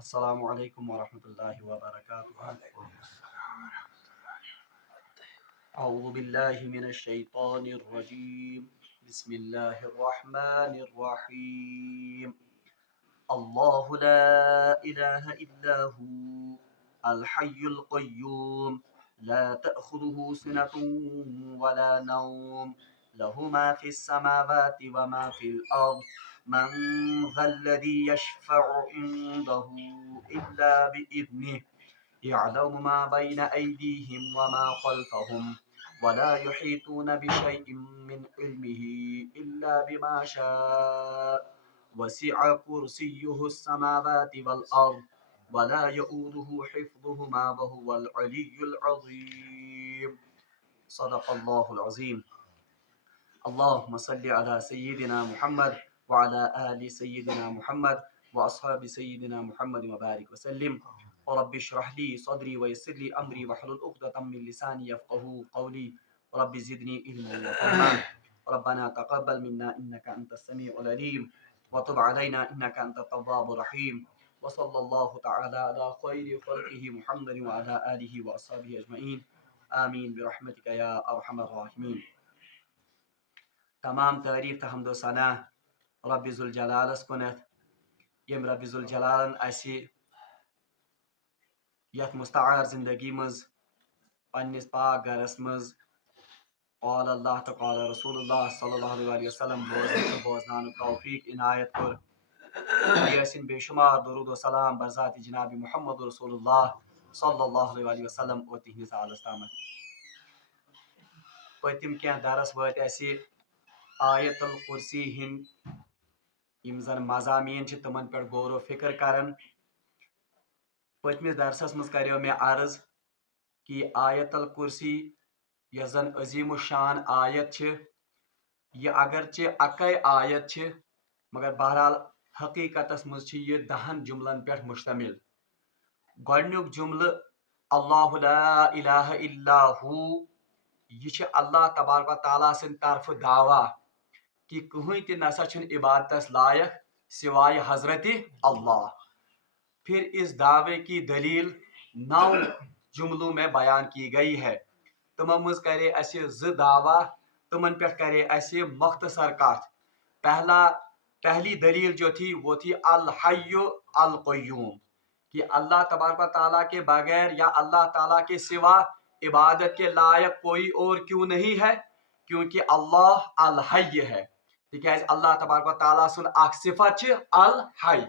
السلام علیکم ورحمۃ اللہ وبرکاتہ. اعوذ باللہ من الشیطان الرجیم. بسم اللہ الرحمن الرحیم. اللہ لا الہ الا هو الحی القیوم لا تأخذه سنة ولا نوم له ما في السماوات وما في الأرض من ذا الذي يشفع عنده إلا بإذنه يعلم ما بين أيديهم وما خلفهم ولا يحيطون بشيء من علمه إلا بما شاء وسع كرسيه السماوات والأرض ولا يؤوده حفظهما وهو العلي العظيم. صدق الله العظيم. اللهم صل على سيدنا محمد وعلى آل سيدنا محمد وأصحاب سيدنا محمد وبارك وسلم. رب اشرح لي صدري ويسر لي أمري واحلل عقدة من لساني يفقهوا قولي. رب زدني علما وفهما. ربنا تقبل منا إنك أنت السميع العليم وتب علينا إنك أنت التواب الرحيم. وصلى الله تعالى على خير خلقه محمد وعلى آله وأصحابه أجمعين. آمين برحمتك يا أرحم الراحمين. تمام تعریف تہ حمد و ثنا رب ذوالجلالس کنت یم رب ذوالجلالن اسی یت مستعار زندگی مز پنس پاک گرس مز قال اللہ تو قال رسول اللہ صلی اللہ علیہ وسلم بوزن بوزنان توفیق عنایت کر. یسن بے شمار درود و سلام برذات جناب محمد رسول اللہ صلی اللہ علیہ وسلم و تہنس آلس تامت. پتم کی درس وات اسی آیت الکرسی ہند یم زن مضامین تمن پہ غور و فکر کران. پتمس درسس مز کریو میں عرض کہ آیت الکرسی یس زن عظیم الشان آیت یہ اگرچہ اکے آیت مگر بہرحال حقیقتس مز یہ 10 جملن پہ مشتمل. گۄڈنیُک جملہ اللہ لا الہ الا ہو یہ اللہ تبارک و تعالیٰ سند طرف دعویٰ کہ کہیں تہ نسا چھن عبادتس لائق سوائے حضرت اللہ. پھر اس دعوے کی دلیل 9 جملوں میں بیان کی گئی ہے. تمو مز کرے اسہ دعویٰ تمن پہ کرے اسہ مختصر کت. پہلی دلیل جو تھی وہ تھی الحی القیوم کہ اللہ تبارک و تعالیٰ کے بغیر یا اللہ تعالیٰ کے سوا عبادت کے لائق کوئی اور کیوں نہیں ہے کیونکہ اللہ الحی ہے. تکیاز اللہ تبارک و تعالیٰ سن اخ صفت الحی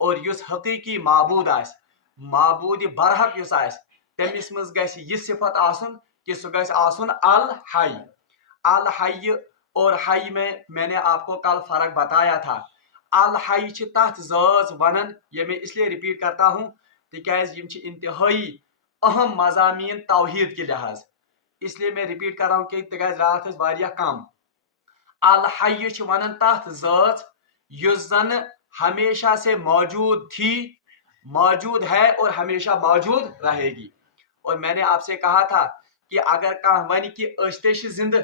اور یس حقیقی معبود آس معبود برحق یس آس تمس مز گژھِ یہ صفت آسن کہ سہ گژھِ آسن الحی. الحی اور حی میں نے آپ کو کل فرق بتایا تھا. الحی چھ تتھ ذات ونن یہ میں اس لیے ریپیٹ کرتا ہوں تکیاز یم چھ انتہائی اہم مضامین توحید کے لحاظ اس لیے میں ریپیٹ کر رہا ہوں کہ تکیاز رات ٲس واریاہ کم. الحی چھ ونن تتھ ذات یس زن ہمیشہ سے موجود تھی موجود ہے اور ہمیشہ موجود رہے گی. اور میں نے آپ سے کہا تھا کہ اگر کہاں ون کہ اشتے زند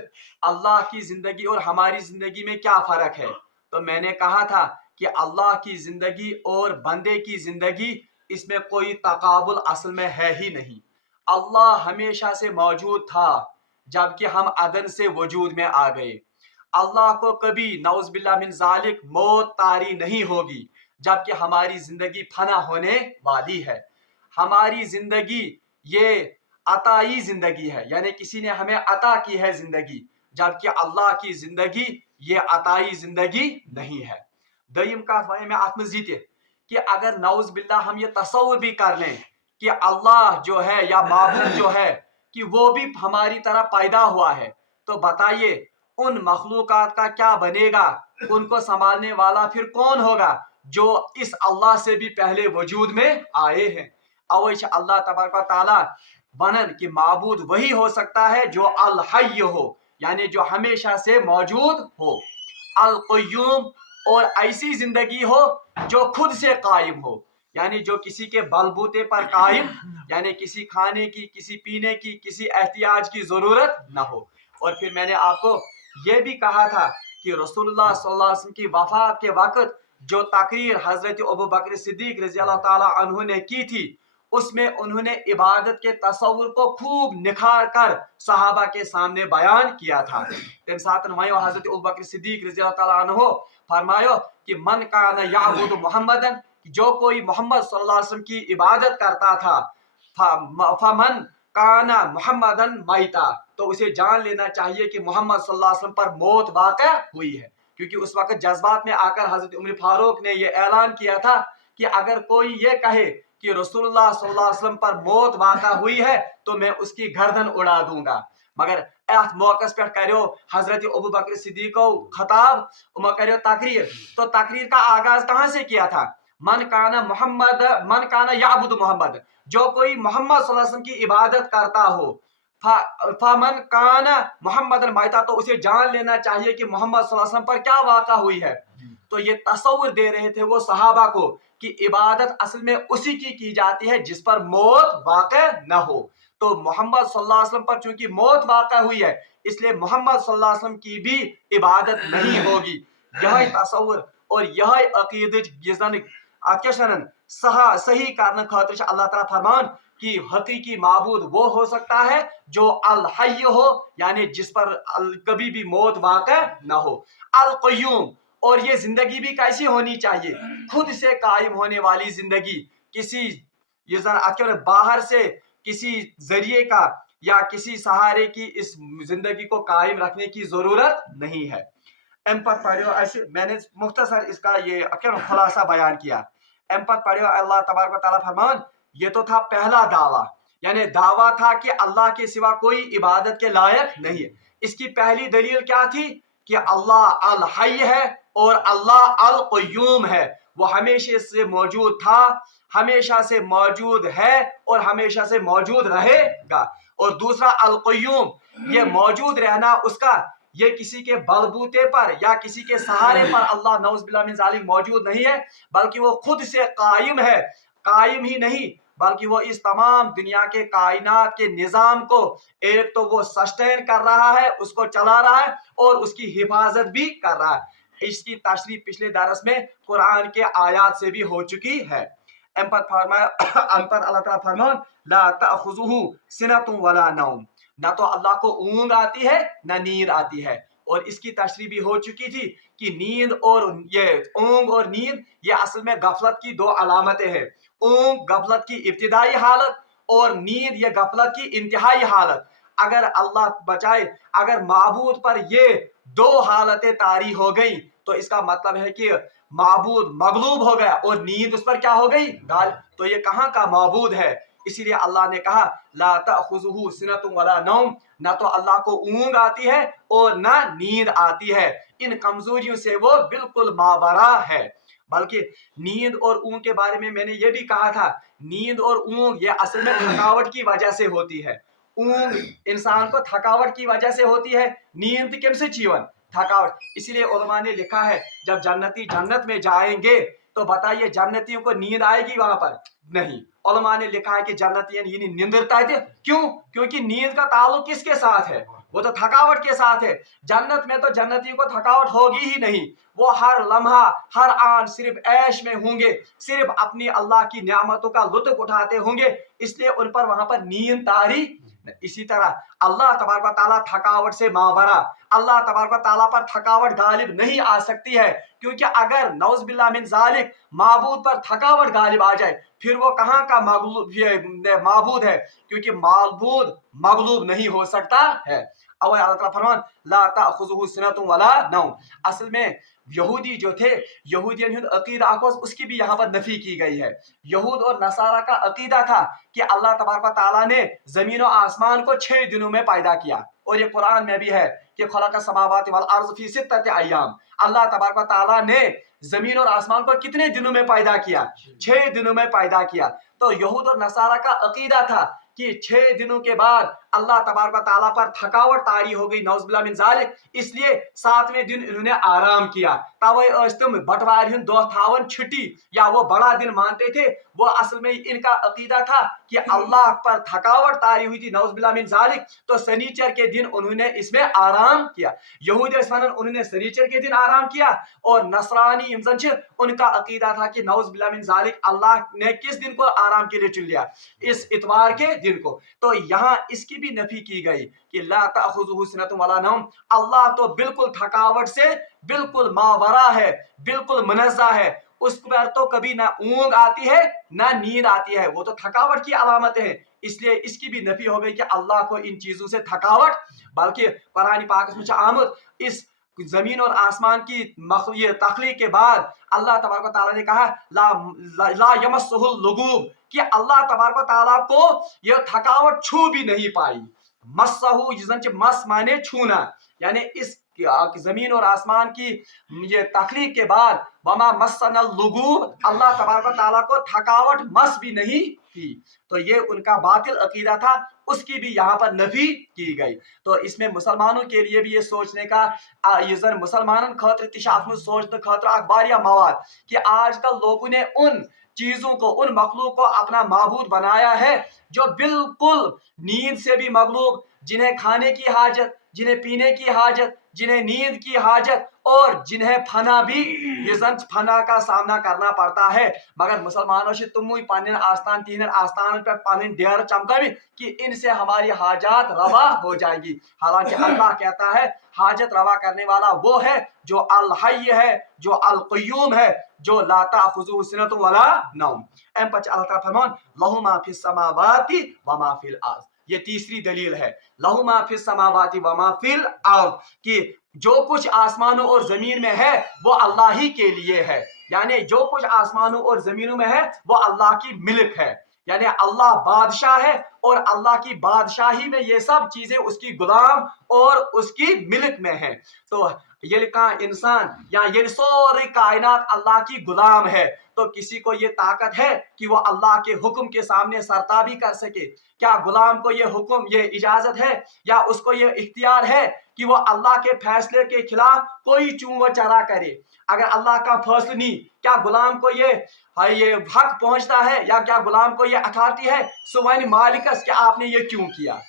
اللہ کی زندگی اور ہماری زندگی میں کیا فرق ہے تو میں نے کہا تھا کہ اللہ کی زندگی اور بندے کی زندگی اس میں کوئی تقابل اصل میں ہے ہی نہیں. اللہ ہمیشہ سے موجود تھا جبکہ ہم عدن سے وجود میں آ گئے. اللہ کو کبھی نعوذ باللہ من ذالک موت طاری نہیں ہوگی جبکہ ہماری زندگی فنا ہونے والی ہے. ہماری زندگی یہ عطائی زندگی ہے یعنی کسی نے ہمیں عطا کی ہے زندگی جبکہ اللہ کی زندگی یہ عطائی زندگی نہیں ہے. دویم کات ونے میں ات مز یہ کہ اگر نعوذ باللہ ہم یہ تصور بھی کر لیں کہ اللہ جو ہے یا معبود جو ہے کہ وہ بھی ہماری طرح پیدا ہوا ہے تو بتائیے ان مخلوقات کا کیا بنے گا. ان کو سنبھالنے والا پھر کون ہوگا جو اس اللہ سے بھی پہلے وجود میں آئے ہیں. اوے اللہ تبارک و تعالیٰ ونن کہ معبود وہی ہو سکتا ہے جو الحی ہو یعنی جو ہمیشہ سے موجود ہو. القیوم اور ایسی زندگی ہو جو خود سے قائم ہو یعنی جو کسی کے بلبوتے پر قائم یعنی کسی کھانے کی کسی پینے کی کسی احتیاج کی ضرورت نہ ہو. اور پھر میں نے آپ کو یہ بھی کہا تھا کہ رسول اللہ صلی اللہ علیہ وسلم کی وفات کے وقت جو तकरीर हजरत अबू बकर सिद्दीक रज़ी अल्लाह ताला अन्हु ने की थी, उसमें उन्होंने इबादत के तस्वुर को खूब निखार कर सहाबा के सामने बयान किया था। तम साथ हजरत अबू बकर सिद्दीक रज़ी अल्लाह ताला अन्हु फरमायो कि मन काना याबुदु मुहम्मदन, जो कोई मोहम्मद सल्लल्लाहु अलैहि वसल्लम की इबादत करता था, फमन काना मुहम्मदन माइता, तो उसे जान लेना चाहिए कि मोहम्मद सल्लल्लाहु अलैहि वसल्लम पर मौत वाक़या हुई है। क्योंकि उस वक्त जज्बात में आकर हजरत उमर फारूक ने यह ऐलान किया था कि अगर कोई ये कहे कि रसूलुल्लाह सल्लल्लाहु अलैहि वसल्लम पर मौत वाक़या हुई है तो मैं उसकी गर्दन उड़ा दूंगा। मगर अत मौके पर करो हजरत अबू बकर सिद्दीक को खताब, करो तकरीर, तो तकरीर का आगाज कहाँ से किया था? मन काना याबुदु मोहम्मद, जो कोई मोहम्मद सल्लल्लाहु अलैहि वसल्लम की इबादत करता हो, फमन काना मोहम्मदन माइता, तो उसे जान लेना चाहिए कि मोहम्मद सल्लल्लाहु अलैहि वसल्लम पर क्या वाक़ा हुई है। तो ये तसव्वुर दे रहे थे वो सहाबा को कि इबादत असल में उसी की जाती है जिस पर मौत वाक़या न हो। तो मोहम्मद सल्लल्लाहु अलैहि वसल्लम पर चूंकि मौत वाक़या हुई है, इसलिए मोहम्मद सल्लल्लाहु अलैहि वसल्लम की भी इबादत नहीं होगी। यह तसव्वुर और यह अकीदत सही करने खातिर अल्लाह ताला फरमान कि हकीकी माबूद वो हो सकता है जो अल हय्य हो, यानी जिस पर कभी भी मौत वाक़या न हो। अल क़य्यूम, और ये जिंदगी भी कैसी होनी चाहिए? खुद से कायम होने वाली जिंदगी, किसी बाहर से किसी जरिए का या किसी सहारे की इस जिंदगी को कायम रखने की जरूरत नहीं है। एम पर पढ़ो ऐसे, मैंने मुख्तसर इसका ये खुलासा बयान किया। एम पर पढ़ो अल्लाह तबारक व तआला फरमान, ये तो था पहला दावा, यानी दावा था कि अल्लाह के सिवा कोई इबादत के लायक नहीं है। इसकी पहली दलील क्या थी? कि अल्लाह अल हय्य है और अल्लाह अल क़य्यूम है। वो हमेशा से मौजूद था, हमेशा से मौजूद है और हमेशा से मौजूद रहेगा। और दूसरा अल क़य्यूम, ये मौजूद रहना उसका, ये किसी के बलबूते पर या किसी के सहारे पर अल्लाह नौज़ुबिल्लाह मिन ज़ालिक मौजूद नहीं है, बल्कि वो खुद से कायम है। कायम ही नहीं बल्कि वो इस तमाम दुनिया के कायनात के निज़ाम को एक तो वो सस्टेन कर रहा है, उसको चला रहा है और उसकी हिफाजत भी कर रहा है। इसकी तशरीह पिछले दरस में कुरान के आयात से भी हो चुकी है। एम पर अल्लाह ताला फरमान, ला तअखुज़ुहु सिनतुन वला नौम, ना तो अल्लाह को ऊँग आती है ना नींद आती है। और इसकी तशरीह भी हो चुकी थी कि नींद और ये ऊँग और नींद ये असल में गफलत की दो अलामतें हैं। ऊँग गफलत की इब्तिदाई हालत और नींद ये गफलत की इंतहाई हालत। अगर अल्लाह बचाए, अगर माबूद पर ये दो हालतें तारी हो गई तो इसका मतलब है कि माबूद मगलूब हो गया और नींद उस पर क्या हो गई? गालिब। तो ये कहाँ का माबूद है? इसीलिए अल्लाह ने कहा ला तअखुज़ुहु सिनतुन वला नौम, ना तो अल्लाह को ऊँग आती है और ना नींद आती है। इन कमजोरियों से वो बिल्कुल मावरा है। बल्कि नींद और ऊँग के बारे में मैंने ये भी कहा था, नींद और ऊँग ये असल में थकावट की वजह से होती है। ऊँग इंसान को थकावट की वजह से होती है, नींद किमसे जीवन थकावट। इसीलिए उलमा ने लिखा है जब जन्नती जन्नत में जाएंगे तो बताइए जन्नतियों को नींद आएगी वहां पर? नहीं। उलमा ने लिखा है कि जन्नती निंदरता है। क्यों? क्योंकि नींद का ताल्लुक किसके साथ है? वो तो थकावट के साथ है। जन्नत में तो जन्नतियों को थकावट होगी ही नहीं। वो हर लम्हा हर आन सिर्फ ऐश में होंगे, सिर्फ अपनी अल्लाह की नियामतों का लुत्फ उठाते होंगे, इसलिए उन पर वहां पर नींद तारी। इसी तरह अल्लाह तबारक व तआला थकावट से मावरा, अल्लाह तबारक व तआला पर थकावट गालिब नहीं आ सकती है। क्योंकि अगर नौज़ुबिल्लाह मिन ज़ालिक माबूद पर थकावट गालिब आ जाए फिर वो कहाँ का माबूद है? क्योंकि माबूद मगलूब नहीं हो सकता है। और अल्लाह ताला फरमान ला तअखुज़ुहु सिनतुन वला नौम। असल में यहूदी जो थे, यहूदियन अकीदा उसकी भी यहाँ पर नफी की गई है। यहूद और नसारा का अकीदा था कि अल्लाह तबारक व तआला ने जमीन और आसमान को 6 दिनों में पैदा किया। और ये कुरान में भी है कि खलक़ समावाति वल अर्ज़ फी सित्तति अय्याम, अल्लाह तबारक व तआला ने जमीन और आसमान को कितने दिनों में पैदा किया? 6 दिनों में पैदा किया। तो यहूद और नसारा का अकीदा था कि 6 दिनों के बाद अल्लाह तबारक व तआला पर थकावट तारी हो गई, नौज़ुबिल्लाह मिन ज़ालिक, इसलिए 7वें दिन इन्होंने आराम किया। तवे तुम बटवार हुंद दो थावन छुट्टी या वो बड़ा दिन मानते थे। वो असल में इनका अकीदा था कि अल्लाह पर थकावट तारी हुई थी, नौज़ुबिल्लाह मिन ज़ालिक, तो शनिचर के दिन उन्होंने इसमें आराम किया। यहूदी उन्होंने शनिचर के दिन आराम किया, और नसरानी उनका अकीदा था कि नौज़ुबिल्लाह मिन ज़ालिक अल्लाह ने किस दिन को आराम के लिए चुन लिया, इस इतवार के दिन को। तो यहाँ इसकी भी नफी की गई कि ला ताखुज़ुहु सिनतुन वला नौम, अल्लाह तो बिल्कुल थकावट से बिल्कुल मावरा है, बिल्कुल मुनज़्ज़ह है, उस पर तो कभी ना ऊँग आती है ना नींद आती है, वो तो थकावट की अलामतें हैं। इसलिए इसकी भी नफी हो गई कि अल्लाह को इन चीजों से थकावट, बल्कि कुरान पाक में आमद इस जमीन और आसमान की ये तख्लीक के बाद अल्लाह तबारक व तआला ने कहा ला यमस्सुहुल लुगूब, कि अल्लाह तबारक व तआला को यह थकावट छू भी नहीं पाई। मस्सहु मस माने छूना, यानी इस जमीन और आसमान की ये तख्लीक के बाद वमा मस्सनल लुगूब, अल्लाह तबारक व तआला को थकावट मस भी नहीं की। तो ये उनका बातिल अकीदा था, उसकी भी यहाँ पर नफी की गई। तो इसमें मुसलमानों के लिए भी ये सोचने का मुसलमानों खातिर सोचने खातिर वारिया मवाद कि आजकल लोगों ने उन चीजों को, उन मखलूक को अपना माबूद बनाया है जो बिल्कुल नींद से भी मगलूब, जिन्हें खाने की हाजत, जिन्हें पीने की हाजत, जिन्हें नींद की हाजत, और जिन्हें फना भी फना का सामना करना पड़ता है। मगर मुसलमानों से तुम पान आस्थान तीन आस्थान पर पानी डेर चमकावी कि इनसे हमारी हाजात रवा हो जाएगी। हालांकि अल्लाह कहता है हाजत रवा करने वाला वो है जो अल हय्य है, जो अल क़य्यूम है, जो ला ताखुज़ुहु सिनतुन वला नौम। एम पच अल्लाह ताला फरमान लहु मा फिस समावाति व मा फिल अर्ज़, ये तीसरी दलील है, लहु मा फिस समावाति व मा फिल अर्ज़, कि जो कुछ आसमानों और जमीन में है वो अल्लाह ही के लिए है, यानी जो कुछ आसमानों और जमीनों में है वो अल्लाह की मिल्क है, यानी अल्लाह बादशाह है और अल्लाह की बादशाही में ये सब चीजें उसकी गुलाम और उसकी मिल्क में है। तो ये का इंसान या ये सारी कायनात अल्लाह की गुलाम है, तो किसी को ये ताकत है कि वो अल्लाह के हुक्म के सामने सरताबी कर सके? क्या गुलाम को ये हुक्म, ये इजाजत है या उसको ये इख्तियार है कि वो अल्लाह के फैसले के खिलाफ कोई चूं व चरा करे? अगर अल्लाह का फैसला नहीं, क्या गुलाम को ये हक पहुंचता है या क्या गुलाम को ये अथॉरिटी है सुबह मालिकस कि आपने ये क्यों किया?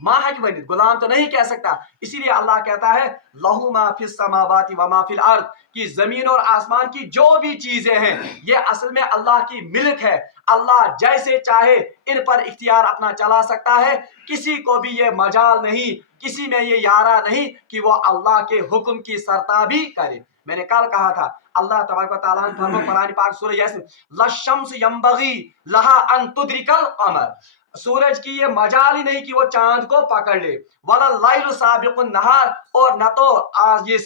माहक बनी गुलाम तो नहीं कह सकता। इसीलिए अल्लाह कहता है लहू मा फिस समावाति व मा फिल अर्द, कि जमीन और आसमान की जो भी चीजें हैं ये असल में अल्लाह की मिल्क है। अल्लाह जैसे चाहे इन पर इख्तियार अपना चला सकता है, किसी को भी ये मजाल नहीं, किसी में ये यारा नहीं कि वो अल्लाह के हुक्म की सरताबी करे। मैंने कल कहा था अल्लाह तबारक व तआला ने फरमाया कुरान पाक सूरह यासीन लशम्स यंबगी लहा अन तुद्रिकल कमर, सूरज की ये मजाल ही नहीं कि वो चांद को पकड़ ले, वला लाइलु साबिकुन नहार, और न तो ये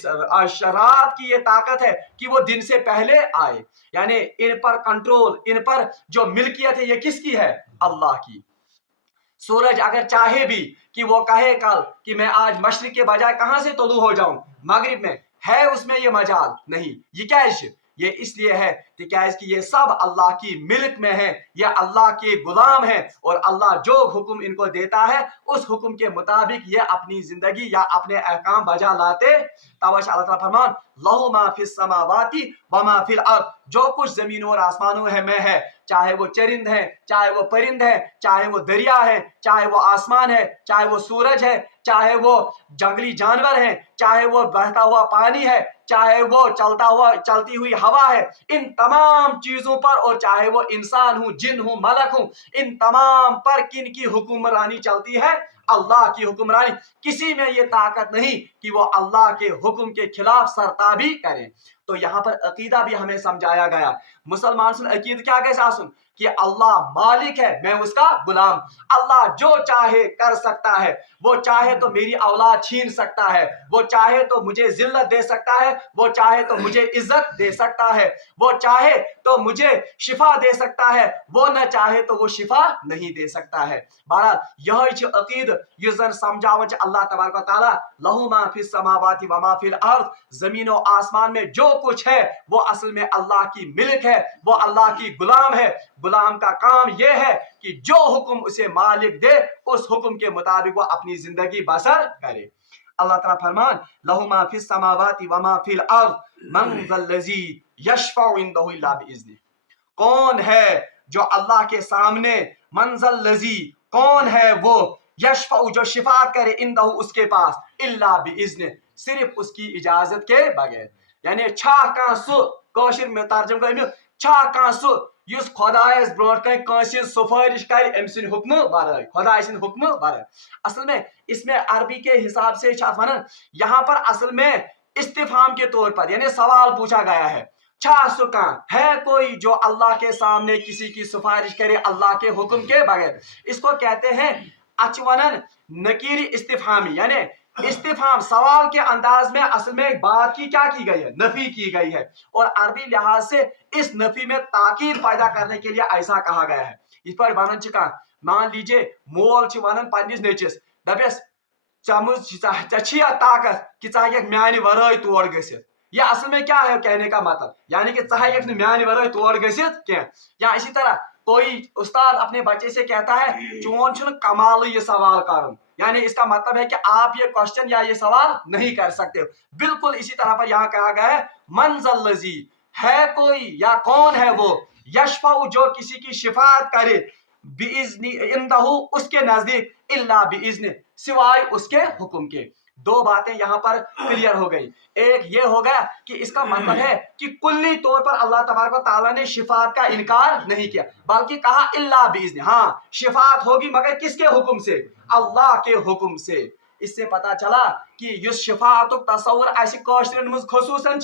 रात की ये ताकत है कि वो दिन से पहले आए। यानी इन पर कंट्रोल, इन पर जो मिल्कियत है ये किसकी है? अल्लाह की। सूरज अगर चाहे भी कि वो कहे कल कि मैं आज मशरिक के बजाय कहां से तुलू हो जाऊं, मगरिब में, है उसमें ये मजाल नहीं। ये क्या है? ये इसलिए है कि क्या इसकी ये सब अल्लाह की मिल्क में है, ये अल्लाह के गुलाम है, और अल्लाह जो हुक्म इनको देता है उस हुक्म के मुताबिक ये अपनी जिंदगी या अपने अहकाम बजा लाते। तवश अल्लाह ताला फरमान लहू मा फिस समावाति व मा फिल अर्द, जो कुछ जमीनों और आसमानों में है, चाहे वो चरिंद है, चाहे वो परिंद है, चाहे वो दरिया है, चाहे वो आसमान है, चाहे वो सूरज है, चाहे वो जंगली जानवर है, चाहे वो बहता हुआ पानी है, चाहे वो चलती हुई हवा है, इन तमाम चीजों पर, और चाहे वो इंसान हूं, जिन हूं, मलक हूं, इन तमाम पर किन की हुक्मरानी चलती है? अल्लाह की हुक्मरानी। किसी में ये ताकत नहीं कि वो अल्लाह के हुक्म के खिलाफ सरताबी करें। तो यहाँ पर अकीदा भी हमें समझाया गया। मुसलमान सुन अकीदा क्या कैसा सुन कि अल्लाह मालिक है, मैं उसका गुलाम। अल्लाह जो चाहे कर सकता है, वो चाहे तो मेरी औलाद छीन सकता है, वो चाहे तो मुझे जिल्लत दे सकता है, वो चाहे तो मुझे इज्जत दे सकता है, वो चाहे तो मुझे शिफा दे सकता है, वो न चाहे तो वो शिफा नहीं दे सकता है। बहरहाल यह अकीद युजन समझावन अल्लाह तबारक व तआला लहू मा फिस समावाति व मा फिल अर्द, जमीन और आसमान में जो कुछ है वो असल में अल्लाह की मिल्क है, वो अल्लाह की गुलाम है। गुलाम का काम ये है कि जो हुक्म उसे मालिक दे उस हुक्म के मुताबिक वो अपनी जिंदगी बसर करे। अल्लाह ताला फरमान लहु मा फिस समावाति व मा फिल अर्द मन ज़ल्लज़ी यशफ़उ इंदहु इल्ला बिइज़्निह। कौन है जो अल्लाह के सामने, मंजल लजी कौन है वो, यशफ़उ जो शिफात करे, इंदहु उसके पास, इल्ला बिइज़्निह सिर्फ उसकी इजाजत के बगैर। यानी छा कां सु कौशिर में तर्जुम कर छा कां सु युस खुदायस ब्रोट कन कांसिन सिफारिश कर एमसिन हुक्म वराय, खुदाय सिन हुक्म वराय। असल में इसमें अरबी के हिसाब से वनन यहाँ पर असल में इस्तिफाम के तौर पर यानी सवाल पूछा गया है। छा सुका है कोई जो अल्लाह के सामने किसी की सिफारिश करे अल्लाह के हुक्म के बगैर। इसको कहते हैं अचवनन नकीरी इस्तिफामी, यानी इस्तिफाम सवाल के अंदाज में असल में एक बात की क्या की गई है, नफी की गई है। और अरबी लिहाज से इस नफी में ताकीद पैदा करने के लिए ऐसा कहा गया है। इस पर वन मान लीजिए मोल वन पन्निस नेचिस दपस चिया ताकत कि म्यान वराय तोड़ गसित। यह असल में क्या है कहने का मतलब, यानी कि चाहे म्यान वराय तोड़ गसित क्या। या इसी तरह कोई उस्ताद अपने बच्चे से कहता है चोन छुन कमाल ये सवाल कर, यानी इसका मतलब है कि आप ये क्वेश्चन या ये सवाल नहीं कर सकते। बिल्कुल इसी तरह पर यहाँ कहा गया है मंजल लजी है कोई या कौन है वो, यशफ़उ जो किसी की शिफात करे, बिइज़्नि इंदहु उसके नजदीक, इल्ला बिइज़्नि सिवाय उसके हुक्म के। दो बातें यहाँ पर क्लियर हो गई। एक ये हो गया कि इसका मतलब है कि कुल्ली तौर पर अल्लाह तबारक व तआला ने शिफात का इनकार नहीं किया, बल्कि कहा इल्ला बिइज़्नि, हाँ शिफात होगी मगर किसके हुक्म से, अल्लाह के हुक्म से। इससे पता चला कि युस शिफात तस्वुर ऐसी कौशरन में खुसूसन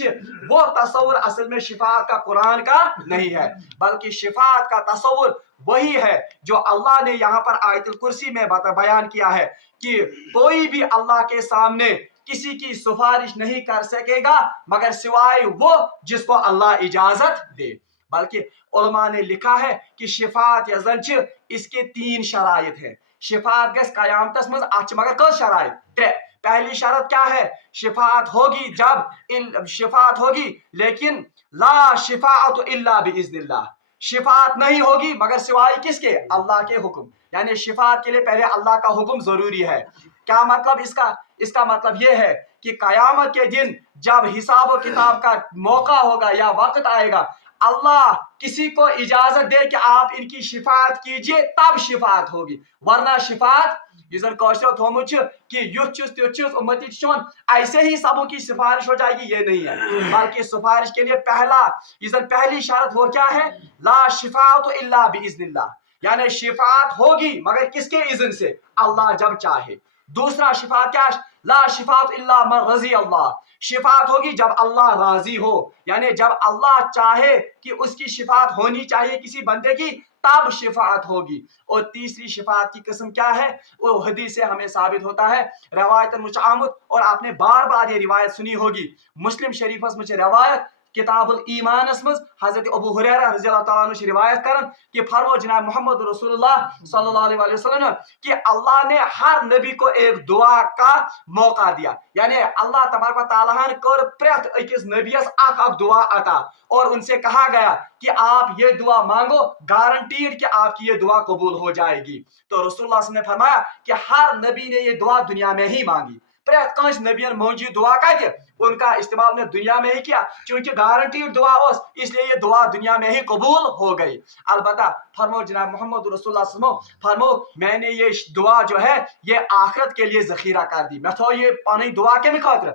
वो तस्वुर असल में शिफात का कुरान का नहीं है, बल्कि शिफात का तस्वुर वही है जो अल्लाह ने यहाँ पर आयतुल कुर्सी में बयान किया है कि कोई भी अल्लाह के सामने किसी की सिफारिश नहीं कर सकेगा मगर सिवाय वो जिसको अल्लाह इजाजत दे। बल्कि उलमा ने लिखा है कि शिफात यजन इसके 3 शराइत है। शिफात गस कयामतस मज मगर कस शराइत त्रे। पहली शरत क्या है, शिफात होगी जब शिफात होगी लेकिन ला शिफाअत इल्ला बिइज़्निल्लाह, शिफात नहीं होगी मगर सिवाय किसके, अल्लाह के हुक्म। यानी शिफात के लिए पहले अल्लाह का हुक्म जरूरी है। क्या मतलब इसका मतलब यह है कि कयामत के दिन जब हिसाब और किताब का मौका होगा या वक्त आएगा, अल्लाह किसी को इजाजत दे कि आप इनकी शिफात कीजिए तब शिफात होगी, वरना शिफात जिसन कौशल थोमुच कि युच उम्मती चोन ऐसे ही सबों की सिफारिश हो जाएगी, ये नहीं है। बल्कि सिफारिश के लिए पहली शर्त वो क्या है, ला शिफाअत इल्ला बिइज़्निल्लाह, यानी शिफात होगी मगर किसके इज़्न से, अल्लाह जब चाहे। दूसरा शिफात क्या, ला शिफात इल्ला मन रज़ी अल्लाह, शिफात होगी जब अल्लाह राजी हो, यानी जब अल्लाह चाहे कि उसकी शिफात होनी चाहिए किसी बंदे की तब शिफात होगी। और तीसरी शिफात की किस्म क्या है, वो हदीस से हमें साबित होता है रवायत मुचामुद, और आपने बार बार ये रिवायत सुनी होगी। मुस्लिम शरीफ में रवायत किताबुल ईमान हजरत अबू हुरैरा रज़ियल्लाहु ताला अन्हु रिवायत करन कि फरमो जनाब मोहम्मद रसूलुल्लाह सल्लल्लाहु अलैहि वसल्लम कि अल्लाह ने हर नबी को एक दुआ का मौका दिया, यानी अल्लाह तबारक व तआला ने कर प्रत अकिस नबियस अक दुआ अता, और उनसे कहा गया कि आप ये दुआ मांगो, गारंटीड कि आपकी ये दुआ कबूल हो जाएगी। तो रसूलुल्लाह ने फरमाया कि हर नबी ने ये दुआ दुनिया में ही मांगी। प्रत कंस नबियन मौजूद दुआ कत उनका इस्तेमाल ने दुनिया में ही किया, क्योंकि गारंटीड दुआ उस, इसलिए ये दुआ दुनिया में ही कबूल हो गई। अलबत्ता फरमो जनाब मोहम्मद रसूलुल्लाह फरमो मैंने ये दुआ जो है ये आखिरत के लिए जखीरा कर दी, मैं तो ये पानी दुआ के खातिर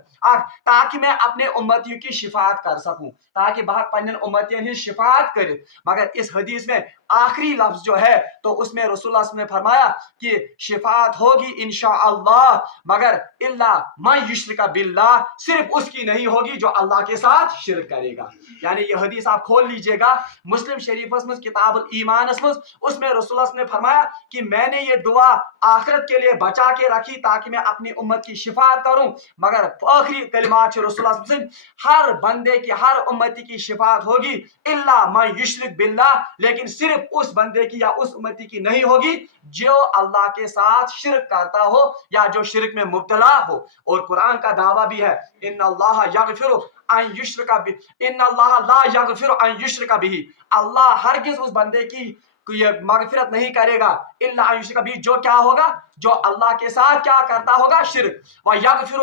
ताकि मैं अपने उम्मतियों की शिफात कर सकूं, ताकि बाहर पन्न उम्मतियों की शिफात करे। मगर इस हदीस में आखिरी लफ्ज जो है तो उसमें रसूलुल्लाह ने फरमाया कि शिफात होगी इंशाअल्लाह मगर इल्ला मा युश्रिका बिल्लाह, सिर्फ اس کی نہیں ہوگی جو اللہ کے ساتھ شرک کرے گا. یعنی یہ حدیث آپ کھول لیجئے گا مسلم شریف میں کتاب الایمان اس میں رسول اللہ نے فرمایا کہ میں نے یہ دعا آخرت کے لیے بچا کے رکھی تاکہ میں اپنی امت کی شفاعت کروں. مگر آخری کلمات رسول اللہ نے ہر بندے کی ہر امتی کی شفاعت ہوگی الا من یشرک باللہ، لیکن صرف اس بندے کی یا اس امتی کی نہیں ہوگی جو اللہ کے ساتھ شرک کرتا ہو یا جو شرک میں مبتلا ہو. اور قرآن کا دعویٰ بھی ہے ان اللہ یغفر ان یشرک ان اللہ لا یغفر ان یشرک به، اللہ ہرگز اس بندے کی یہ مغفرت نہیں کرے گا الا ان یشرک به، جو کیا ہوگا، جو اللہ کے ساتھ کیا کرتا ہوگا، شرک. وَيَغْفِرُ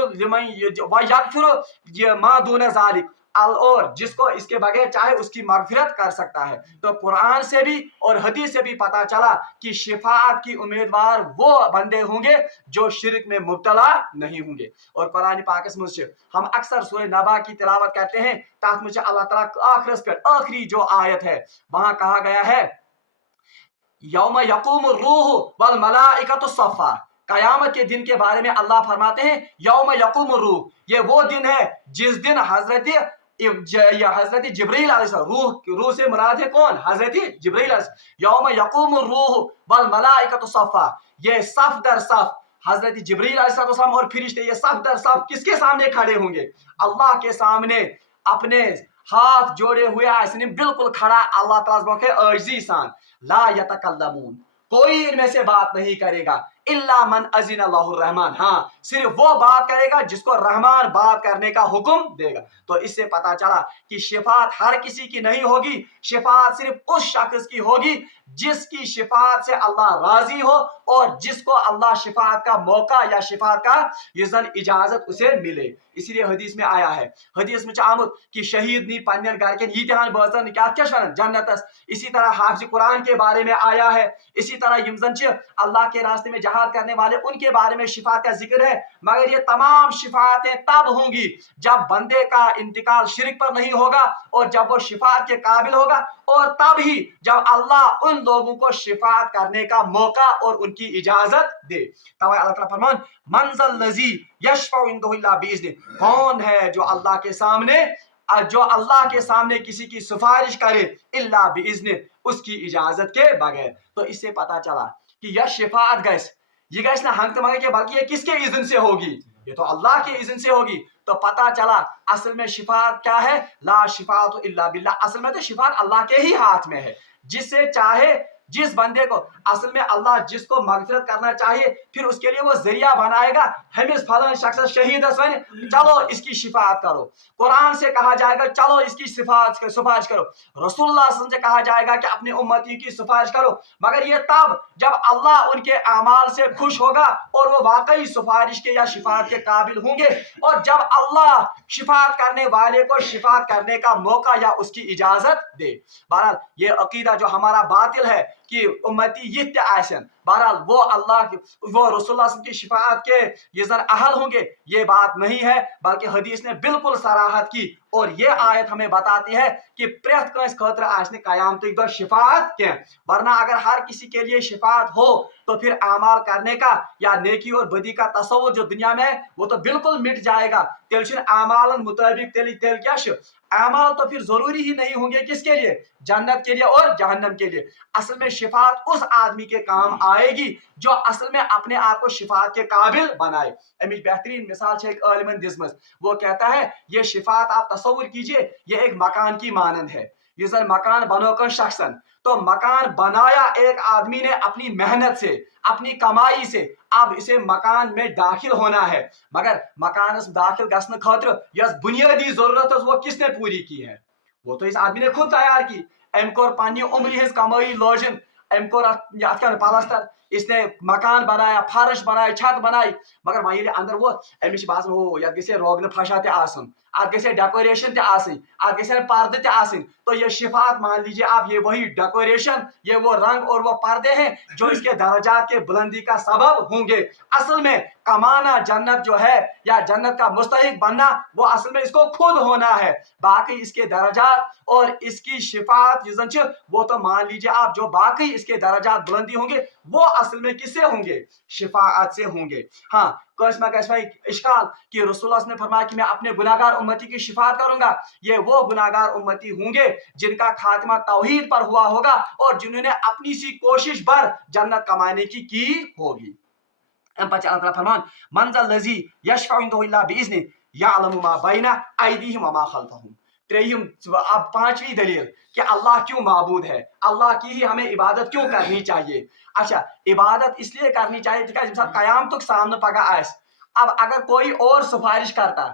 مَا دُونَ ذَلِكَ، اور جس کو اس کے بغیر چاہے اس کی مغفرت کر سکتا ہے. تو قرآن سے بھی اور حدیث سے بھی پتا چلا کہ شفاعت کی امیدوار وہ بندے ہوں گے جو شرک میں مبتلا نہیں ہوں گے. اور قرآن پاک سے ہم اکثر سورہ نبا کی تلاوت کرتے ہیں، تحت مجھے اللہ تعالیٰ آخری جو آیت ہے وہاں کہا گیا ہے یوم یقوم الروح والملائکۃ صفا، قیامت کے دن کے بارے میں اللہ فرماتے ہیں یوم یقوم الروح، یہ وہ دن ہے جس دن حضرت جبریل علیہ السلام، روح سے مراد ہے کون، حضرت جبریل علیہ السلام. یوم یقوم الروح والملائکۃ صفا، یہ صف در صف حضرت جبریل علیہ السلام اور فرشتے یہ صف در صف کس کے سامنے کھڑے ہوں گے، اللہ کے سامنے اپنے ہاتھ جوڑے ہوئے آسن بالکل کھڑا اللہ تعالیٰ برونٛہہ عاجزی سان. لا یتکلمون، کوئی ان میں سے بات نہیں کرے گا الا من اذن اللہ الرحمن، ہاں صرف وہ بات کرے گا جس کو رحمان بات کرنے کا حکم دے گا. تو اس سے پتا چلا کہ شفاعت ہر کسی کی نہیں ہوگی، شفاعت صرف اس شخص کی ہوگی جس کی شفاعت سے اللہ راضی ہو اور جس کو اللہ شفاعت کا موقع یا شفاعت کا اجازت اسے ملے. اسی لیے حدیث میں آیا ہے، حدیث میں آمد کہ شہید نی پنن گھر کے یتہان بٲژن کیا ونان جنتس. اسی طرح حافظ قرآن کے بارے میں آیا ہے، اسی طرح یم زن اللہ کے راستے میں جہاد کرنے والے ان کے بارے میں شفاعت کا ذکر ہے. مگر یہ تمام شفاعتیں تب ہوں گی جب بندے کا انتقال شرک پر نہیں ہوگا اور جب وہ شفاعت کے قابل ہوگا، اور تب ہی جب اللہ ان لوگوں کو شفاعت کرنے کا موقع اور ان کی اجازت دے. توائے اللہ تعالیٰ فرمان من ذا الذی یشفع عنده الا باذنہ، کون ہے جو اللہ کے سامنے کسی کی سفارش کرے الا باذنہ، اس کی اجازت کے بغیر. تو اس سے پتا چلا کہ یہ شفاعت یہ گھس نہ ہنگت منگے کے بلکہ یہ کس کے اذن سے ہوگی، یہ تو اللہ کے اذن سے ہوگی. تو پتا چلا اصل میں شفاعت کیا ہے، لا شفاعت الا باللہ، اصل میں تو شفاعت اللہ کے ہی ہاتھ میں ہے. جس سے چاہے جس بندے کو اصل میں اللہ جس کو مغفرت کرنا چاہیے پھر اس کے لیے وہ ذریعہ بنائے گا. ہمس فلاں شخص شہید ون چلو اس کی شفاعت کرو، قرآن سے کہا جائے گا چلو اس کی سفارش کرو، رسول اللہ صلی اللہ علیہ وسلم سے کہا جائے گا کہ اپنے امتی کی سفارش کرو. مگر یہ تب جب اللہ ان کے اعمال سے خوش ہوگا اور وہ واقعی سفارش کے یا شفاعت کے قابل ہوں گے، اور جب اللہ شفاعت کرنے والے کو شفاعت کرنے کا موقع یا اس کی اجازت دے. بہرحال یہ عقیدہ جو ہمارا باطل ہے کہ امتی یہ آسن، بہرحال وہ اللہ وہ رسول اللہ صلی اللہ علیہ وسلم کی شفاعت کے یہ زن اہل ہوں گے، یہ بات نہیں ہے. بلکہ حدیث نے بالکل صراحت کی اور یہ آیت ہمیں بتاتی ہے کہ پریت کنس خاطر آسنے قیامتک دۄہ شفاعت کیا. ورنہ اگر ہر کسی کے لیے شفاعت ہو تو پھر اعمال کرنے کا یا نیکی اور بدی کا تصور جو دنیا میں ہے وہ تو بالکل مٹ جائے گا. تیل اعمال مطابق تیل کیا اعمال تو پھر ضروری ہی نہیں ہوں گے کس کے لیے، جنت کے لیے اور جہنم کے لیے. اصل میں شفاعت اس آدمی کے کام آئے گی جو اصل میں اپنے آپ کو شفاعت کے قابل بنائے. امیچ بہترین مثال ایک عالمن دسمز، وہ کہتا ہے یہ شفاعت آپ تصور کیجئے یہ ایک مکان کی مانند ہے. یہ زن مکان بنو کر شخصن، تو مکان بنایا ایک آدمی نے اپنی محنت سے اپنی کمائی سے، اب اسے مکان میں داخل ہونا ہے. مگر مکان داخل گھنے خاطر یس بنیادی ضرورت وہ کس نے پوری کی ہے، وہ تو اس آدمی نے خود تیار کی. ام کور پنہ عمری ہز کمائی لوجن، ام کور ات پلستر، اس نے مکان بنایا، فرش بنایا، چھت بنائی. مگر وہیں ییٚلہِ اندر ووت امس باسان ہو یت گژھِ روغن پھشا تہِ آسُن، ات گژھِ ڈیکوریشن تہِ آسٕنۍ، ات گژھِ پردٕ تہِ آسٕنۍ. تو یہ شفاعت مان لیجیے آپ یہ وہی ڈیکوریشن، یہ وہ رنگ اور وہ پردے ہیں جو اس کے درجات کے بلندی کا سبب ہوں گے. اصل میں کمانا جنت جو ہے یا جنت کا مستحق بننا وہ اصل میں اس کو خود ہونا ہے. باقی اس کے درجات اور اس کی شفاعت وہ تو مان لیجیے آپ جو باقی اس کے درجات بلندی ہوں گے وہ اصل میں کس سے ہوں گے، شفاعت سے ہوں گے. ہاں इश्काल कि रसूलुल्लाह ने फरमाया कि मैं अपने गुनाहगार उम्मती की शिफात करूंगा। ये वो गुनाहगार उम्मती होंगे जिनका खात्मा तौहीद पर हुआ होगा और जिन्होंने अपनी सी कोशिश भर जन्नत कमाने की होगी। अल्लाह ताला फरमान मन ज़ल लज़ी यशफ़उ इंदहु इल्ला बिइज़्नि यअलमु मा बैना अयदीहिम व मा खल्फहुम। त्रेयम अब पांचवी दलील कि अल्लाह क्यों माबूद है, अल्लाह की ही हमें इबादत क्यों करनी चाहिए। अच्छा, इबादत इसलिए करनी चाहिए कि कयाम तक सामने पगह आस। अब अगर कोई और सिफारिश करता,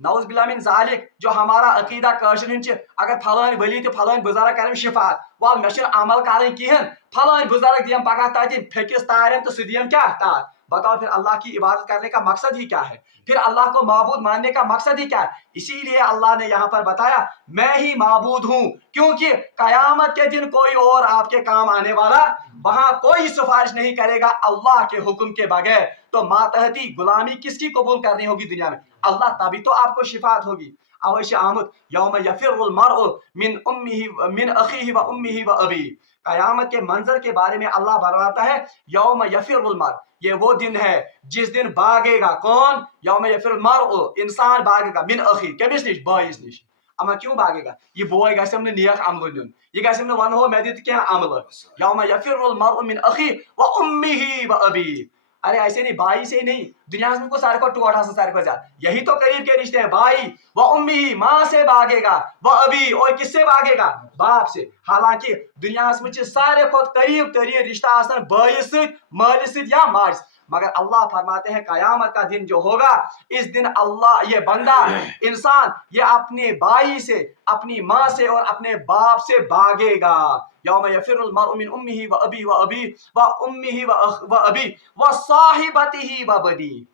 नौज बिल्ला मिन ज़ालिक, जो हमारा अकीदा काशिर अगर फलान वली तो फलान बुजुर्ग कर शिफात वाल मे अमल कर कहें, फलान बुजुर्ग दियम पगह तत फेकिस तारन तो सह दियम क्या तार। बताओ फिर अल्लाह की इबादत करने का मकसद ही क्या है, फिर अल्लाह को माबूद मानने का मकसद ही क्या है। इसीलिए अल्लाह ने यहाँ पर बताया मैं ही माबूद हूँ, क्योंकि कयामत के दिन कोई और आपके काम आने वाला, वहां कोई सिफारिश नहीं करेगा अल्लाह के हुक्म के बगैर। तो मातहती गुलामी किसकी कबूल करनी होगी दुनिया में, अल्लाह, तभी तो आपको शिफात होगी। अवश्य आमद यौम यफिरुल मरउ मिन उम्मिही मिन अखीही व उम्मिही व अबी। कयामत के मंजर के बारे में अल्लाह फरमाता है यौम यफिरुल मर, ये वो दिन है जिस दिन भागेगा कौन, यौम यफिरुल मरउ, इंसान भागेगा मिन अखी, कमिस निश, बाइस निश। अमा क्यों भागेगा, ये बोय गस हमने नियक अमल नुन, ये गस हमने वन हो मैं दित क्या अमल। यौम यफिरुल मरउ मिन अखी व उम्मिही व अबी। अरे ऐसे नहीं, भाई से नहीं, दुनिया में को सारे को टोट हासिल सारे को ज्यादा, यही तो करीब के रिश्ते हैं। भाई व उम्मी, माँ से भागेगा, व अभी, और किससे भागेगा, बाप से। हालांकि दुनिया में सारे को करीब तरीन रिश्ता आसान भाई से, माल से या माल, मगर अल्लाह फरमाते हैं कयामत का दिन जो होगा, इस दिन अल्लाह, ये बंदा इंसान, ये अपने भाई से, अपनी माँ से और अपने बाप से भागेगा। यौम यफिरुल मरउ मिन उम्मिही व अबी व अबी व उम्मिही व अबी व साहिबतिही व बनी,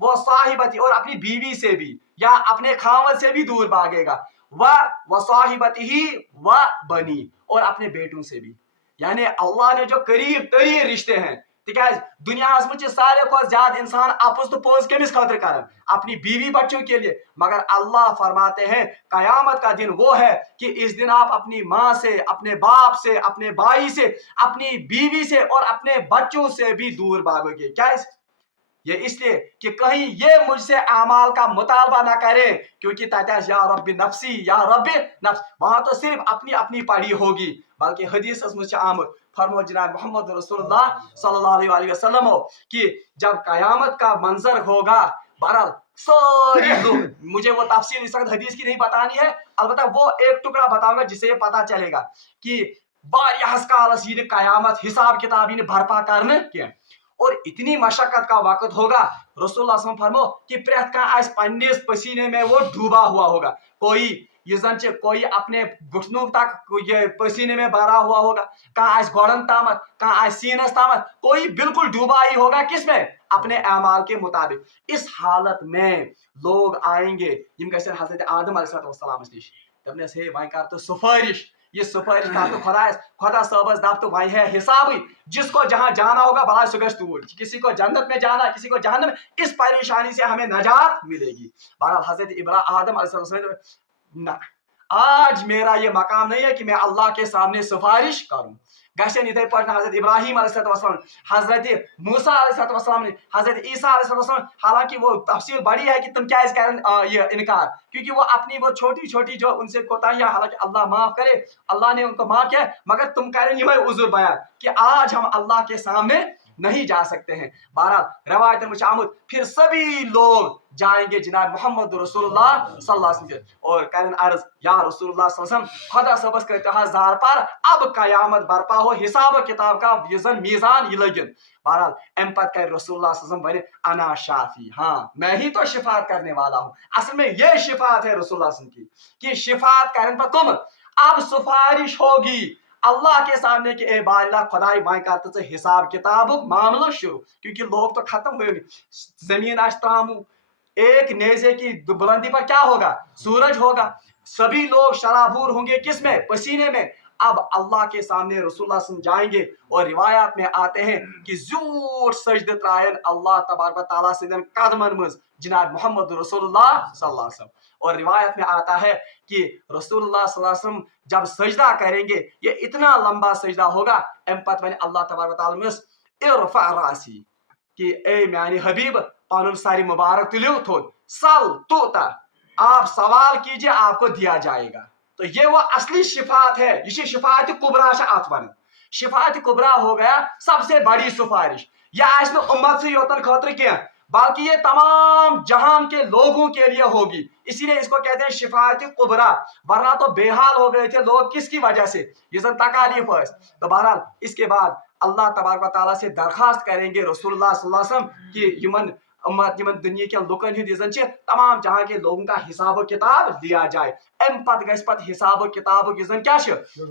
वो साहिबती और अपनी बीवी से भी या अपने खावत से भी दूर भागेगा। व साहिबतिही व बनी, और अपने बेटों से भी। यानी अल्लाह ने जो करीब तरीन रिश्ते हैं, तिकाज दुनिया में सारे को ज्यादा इंसान आपस तो पोज कमिस खातिर कर, अपनी बीवी बच्चों के लिए, मगर अल्लाह फरमाते हैं कयामत का दिन वो है कि इस दिन आप अपनी माँ से, अपने बाप से, अपने भाई से, अपनी बीवी से और अपने बच्चों से भी दूर भागोगे। क्या ये इसलिए कि कहीं ये मुझसे अमाल का मुतालबा ना करें, क्योंकि ताताश या रब्बी नफ्सी या रब्बी नफ्स, वहां तो सिर्फ अपनी अपनी पड़ी होगी। बल्कि हदीस में आमद फरमो जनाब मोहम्मद रसूलुल्लाह सल्लल्लाहु अलैहि वसल्लम कि जब कयामत का मंजर होगा, बहरहाल सारे लोग, मुझे वो तफसील इस वक्त हदीस की नहीं बतानी है, अलबत्ता वो एक टुकड़ा बताऊंगा जिससे ये पता चलेगा कि वारियास कालस ये कयामत हिसाब किताब इन भरपा करने के, और इतनी मशक्कत का वक्त होगा। रसूलुल्लाह सल्लल्लाहु अलैहि वसल्लम फरमो कि प्रेत का आज पन्नीस पसीने में वो डूबा हुआ होगा। कोई ये जन कोई अपने घुटनों तक ये पसीने में भरा हुआ होगा, कहाँ आज गोड़न तामत, कहाँ आज सीनस तामत, कोई बिल्कुल डूबा ही होगा किसमें, अपने अमाल के मुताबिक। इस हालत में लोग आएंगे जिम कैसे हजरत आदम अलैहिस्सलाम निश तबने से वहीं कर तो सिफारिश, ये सिफारिश का तो खुदा सबस दाप तो वही है हिसाब ही, जिसको जहां जाना होगा भला सुगस दूर, किसी को जन्नत में जाना, किसी को जहन्नम में, इस परेशानी से हमें नजात मिलेगी। बहरहाल हजरत आदम अलैहिस्सलाम ना, आज मेरा ये मकाम नहीं है कि मैं अल्लाह के सामने सिफारिश करूं। गशन इधर पर हजरत इब्राहिम अलैहिस्सलाम, हजरत मूसा अलैहिस्सलाम, हजरत ईसा अलैहिस्सलाम, हालांकि वो तफसील बड़ी है कि तुम क्या इस कारण ये इनकार, क्योंकि वो अपनी वो छोटी छोटी जो उनसे कोताहियां, हालांकि अल्लाह माफ करे, अल्लाह ने उनको माफ किया, मगर तुम कह रहे ये उज़्र बयान कि आज हम अल्लाह के सामने नहीं जा सकते हैं। बहरहाल रवायत मुशामुद फिर सभी लोग जाएंगे जनाब मोहम्मद रसूलुल्लाह सल्लल्लाहु अलैहि वसल्लम और करें अर्ज या रसूलुल्लाह सल्लल्लाहु अलैहि वसल्लम खुदा सबस कहते हैं जार पर अब कयामत बर्पा हो, हिसाब किताब का विजन मीजान ये लगिन। बहरहाल एम पत कर रसूलुल्लाह सल्लल्लाहु अलैहि वसल्लम बने अना शाफी, हाँ मैं ही तो शिफात करने वाला हूँ। असल में ये शिफात है रसूलुल्लाह सल्लल्लाहु अलैहि वसल्लम की कि शिफात करें पर तुम अब सिफारिश होगी अल्लाह के सामने कि ए बाला खुदाई वहीं करते हिसाब किताबुक मामला शुरू, क्योंकि लोग तो खत्म हुए, जमीन आज त्रामू, एक नेजे की बुलंदी पर क्या होगा, सूरज होगा, सभी लोग शराबूर होंगे किसमें, पसीने में। अब अल्लाह के सामने रसूलुल्लाह सल्लल्लाहु अलैहि वसल्लम जाएंगे और रिवायात में आते हैं कि ज़ूर सजदत रायन अल्लाह तबारक व तआला से कदमन मज जनाब मोहम्मद रसूलुल्लाह सल्लल्लाहु अलैहि वसल्लम। और रिवायत में आता है कि रसूलुल्लाह सल्लल्लाहु अलैहि वसल्लम जब सजदा करेंगे, ये इतना लंबा सजदा होगा, एम पत अल्लाह तबारक व तआला में इरफा रासी, کہ اے میانی حبیب پانن ساری مبارک تلیو تھود سل توتا آپ سوال کیجئے آپ کو دیا جائے گا. تو یہ وہ اصلی شفاعت ہے. یہ شفاعت کبرا ات ون. شفاعت کبرا ہو گیا سب سے بڑی سفارش. یہ آس امت سے یوتن خاطر کی بلکہ یہ تمام جہان کے لوگوں کے لیے ہوگی. اسی لیے اس کو کہتے ہیں شفاعت کبرا. ورنہ تو بے حال ہو گئے تھے لوگ کس کی وجہ سے؟ یہ زن تکالیف ہے. تو بہرحال اس کے بعد اللہ تبارک و تعالیٰ سے درخواست کریں گے رسول اللہ صلی اللہ علیہ وسلم کہ یمن امت یمن دنیا کے لکن ہند زن تمام جہاں کے لوگوں کا حساب و کتاب دیا جائے. ام پت گھس پت حساب و کتاب زن کیا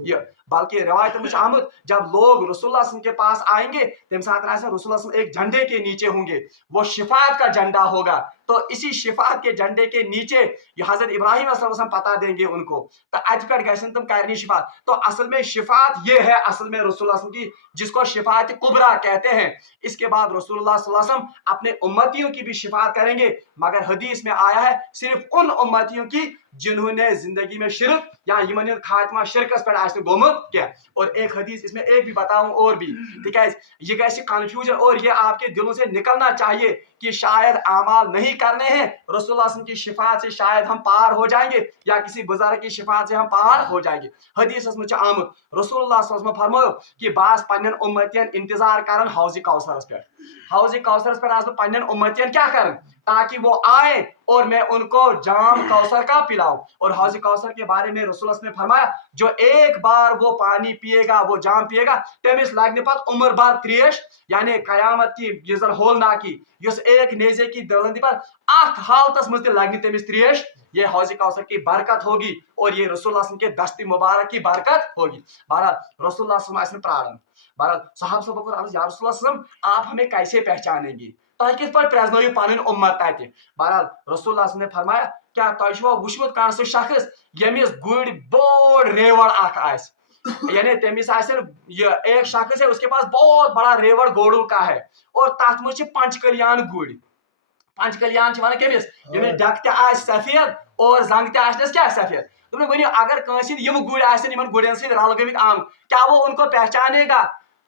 یہ بلکہ روایت میں آمد جب لوگ رسول اللہ صلی اللہ علیہ وسلم کے پاس آئیں گے تم ساتھ رسول اللہ صلی اللہ علیہ وسلم ایک جھنڈے کے نیچے ہوں گے. وہ شفاعت کا جھنڈا ہوگا. تو اسی شفاعت کے جھنڈے کے نیچے یہ حضرت ابراہیم علیہ السلام پتا دیں گے ان کو. تو ات پہ گھن تم کرنی شفاعت. تو اصل میں شفاعت یہ ہے اصل میں رسول اللہ صلی اللہ علیہ وسلم کی جس کو شفاعت کبرا کہتے ہیں. اس کے بعد رسول اللہ صلی اللہ علیہ وسلم اپنے امتیوں کی بھی شفاعت کریں گے. مگر حدیث میں آیا ہے صرف ان امتیوں کی جنہوں نے زندگی میں شرک یا یمن خاتمہ شرکس پہ گومت کیا. اور ایک حدیث اس میں ایک بھی بتاؤں اور بھی تکیاز یہ گھس کنفیوژن اور یہ آپ کے دلوں سے نکلنا چاہیے کہ شاید اعمال نہیں کرنے ہیں رسول اللہ صلی اللہ علیہ وسلم کی شفاعت سے شاید ہم پار ہو جائیں گے یا کسی بزرگ کی شفاعت سے ہم پار ہو جائیں گے. حدیث میں آمد رسول اللہ صلی اللہ علیہ وسلم فرماؤ کہ بعض پنن امتین انتظار کرن حوض کوثرس پہ. حوض کوثرس پہ آس پنن امتین کیا کرن تاکہ وہ آئے اور میں ان کو جام کوثر کا پلاؤں. اور حوض کوثر کے بارے میں رسول اللہ نے فرمایا جو ایک بار وہ پانی پیے گا وہ جام پیے گا تمس لگنے پت عمر بھر تریش یعنی قیامت کی جزن ہولنا کی اس ایک نیزے کی دلندی پر ات حالتس مز لگنے تمس تریش. یہ حوض کوثر کی برکت ہوگی اور یہ رسول اللہ کے دست مبارک کی برکت ہوگی. بہرحال رسول اللہ صلی اللہ علیہ وسلم پرارن. بہرحال صحابہ صاحب یا رسول اللہ صلی اللہ علیہ وسلم آپ ہمیں کیسے پہچانیں گے تہ کت پہ پریزنو پن امت تتہ. بہرحال رسول اللہ نے فرمایا کیا تہ چھوا وچھمت کان سہ شخص یمس گڑ بوڑ ریوڑ اخ آس یعنی تمس یہ ایک شخص ہے اس کے پاس بہت بڑا ریوڑ گوڑوں کا ہے اور تات مجھ پنچ کلیان گڑ. پنچ کلیان ونان کمس یمس ڈک تہ آس سفید اور زنگ تہ آسنس کیا سفید. تم ونیو اگر کنس یم گڑ آسن یمن گڑین سۭتۍ رل گٔمٕتۍ عام کیا وہ ان کو پہچانے گا؟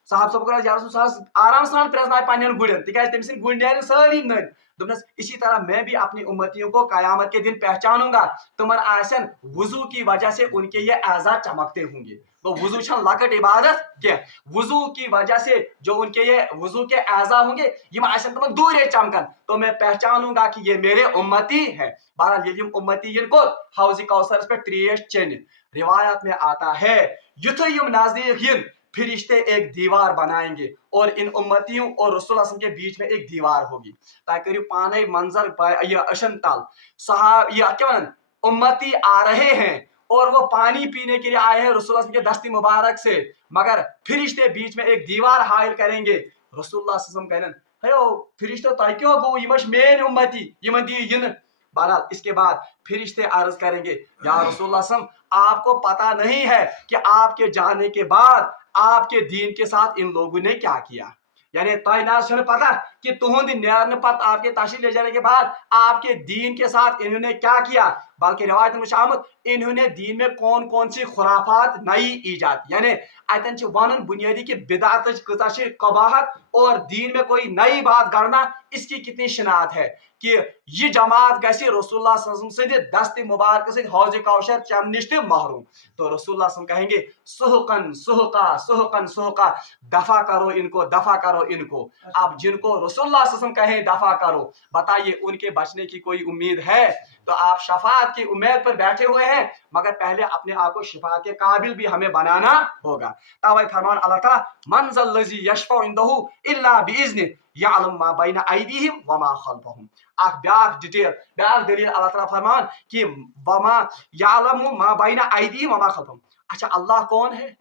صاحب صاحب یا رسول اللہ آرام سان پریزنائے پنن گڑین تکیاز تم سن گڑ نیرن ساری نٔرۍ. دوٚپنس اسی طرح میں بھی اپنی امتیوں کو قیامت کے دن پہچانوں گا. تمن آسن وضو کی وجہ سے ان کے یہ اعضاء چمکتے ہوں گے. تو وضو چھن لکٹ عبادت کیا وضو کی وجہ سے جو ان کے یہ وضو کے اعضاء ہوں گے یم آسن تمن دورے چمکن تو میں پہچانوں گا کہ یہ میرے امتی ہے. بہرحال یہ امتی ین کوت حوض کوثر پہ تریش چین. روایات میں آتا ہے یتھے یم نزدیک ین فرشتے ایک دیوار بنائیں گے اور ان امتیوں اور رسول اللہ صلی اللہ علیہ وسلم کے بیچ میں ایک دیوار ہوگی. تاکہ کریو پانے منظر یہ اشن تال صحاب یہ کیا ونن امتی آ رہے ہیں اور وہ پانی پینے کے لیے آئے ہیں رسول اللہ صلی اللہ علیہ وسلم کے دستی مبارک سے مگر فرشتے بیچ میں ایک دیوار حائل کریں گے. رسول اللہ صلی اللہ علیہ وسلم کہن ہیو فرشتو تہ کیوں گو یمش مین امتی یمن دی ین. بہرحال اس کے بعد فرشتے عرض کریں گے یا رسول اللہ صلی اللہ علیہ وسلم آپ کو پتہ نہیں ہے کہ آپ کے جانے کے بعد آپ کے دین کے ساتھ ان لوگوں نے کیا کیا. یعنی تہ نہ پتہ کہ تہند نیرنے پت آپ کے تشریف لے جانے کے بعد آپ کے دین کے ساتھ انہوں نے کیا کیا. بلکہ روایت میں آمد انہوں نے دین میں کون کون سی خرافات نئی ایجاد یعنی اتن ونن بنیادی کہ بدعت کتا قباحت اور دین میں کوئی نئی بات گڑنا اس کی کتنی شناعت ہے کہ یہ جماعت گژھِ رسول اللہ صلی اللہ علیہ وسلم سند دست مبارک سے حوض کوثر چم نش محروم. تو رسول اللہ صلی اللہ علیہ وسلم کہیں گے سحقن سحقا سحقن سحقا دفع کرو ان کو دفع کرو ان کو. اب جن کو رسول اللہ صلی اللہ علیہ وسلم کہیں دفع کرو بتائیے ان کے بچنے کی کوئی امید ہے؟ تو آپ شفاعت کی امید پر بیٹھے ہوئے ہیں مگر پہلے اپنے آپ کو شفاعت کے قابل بھی ہمیں بنانا ہوگا. تاوی فرمان اللہ تعالیٰ من ذا الذی یشفع عنده الا باذنہ یعلم ما بین ایدیہم وما خلفہم. اخ بیاکھ ڈیٹیل بیاکھ دلیل اللہ تعالیٰ فرمان کہ وما یعلم ما بین ایدیہم وما خلفہم. اچھا اللہ کون ہے؟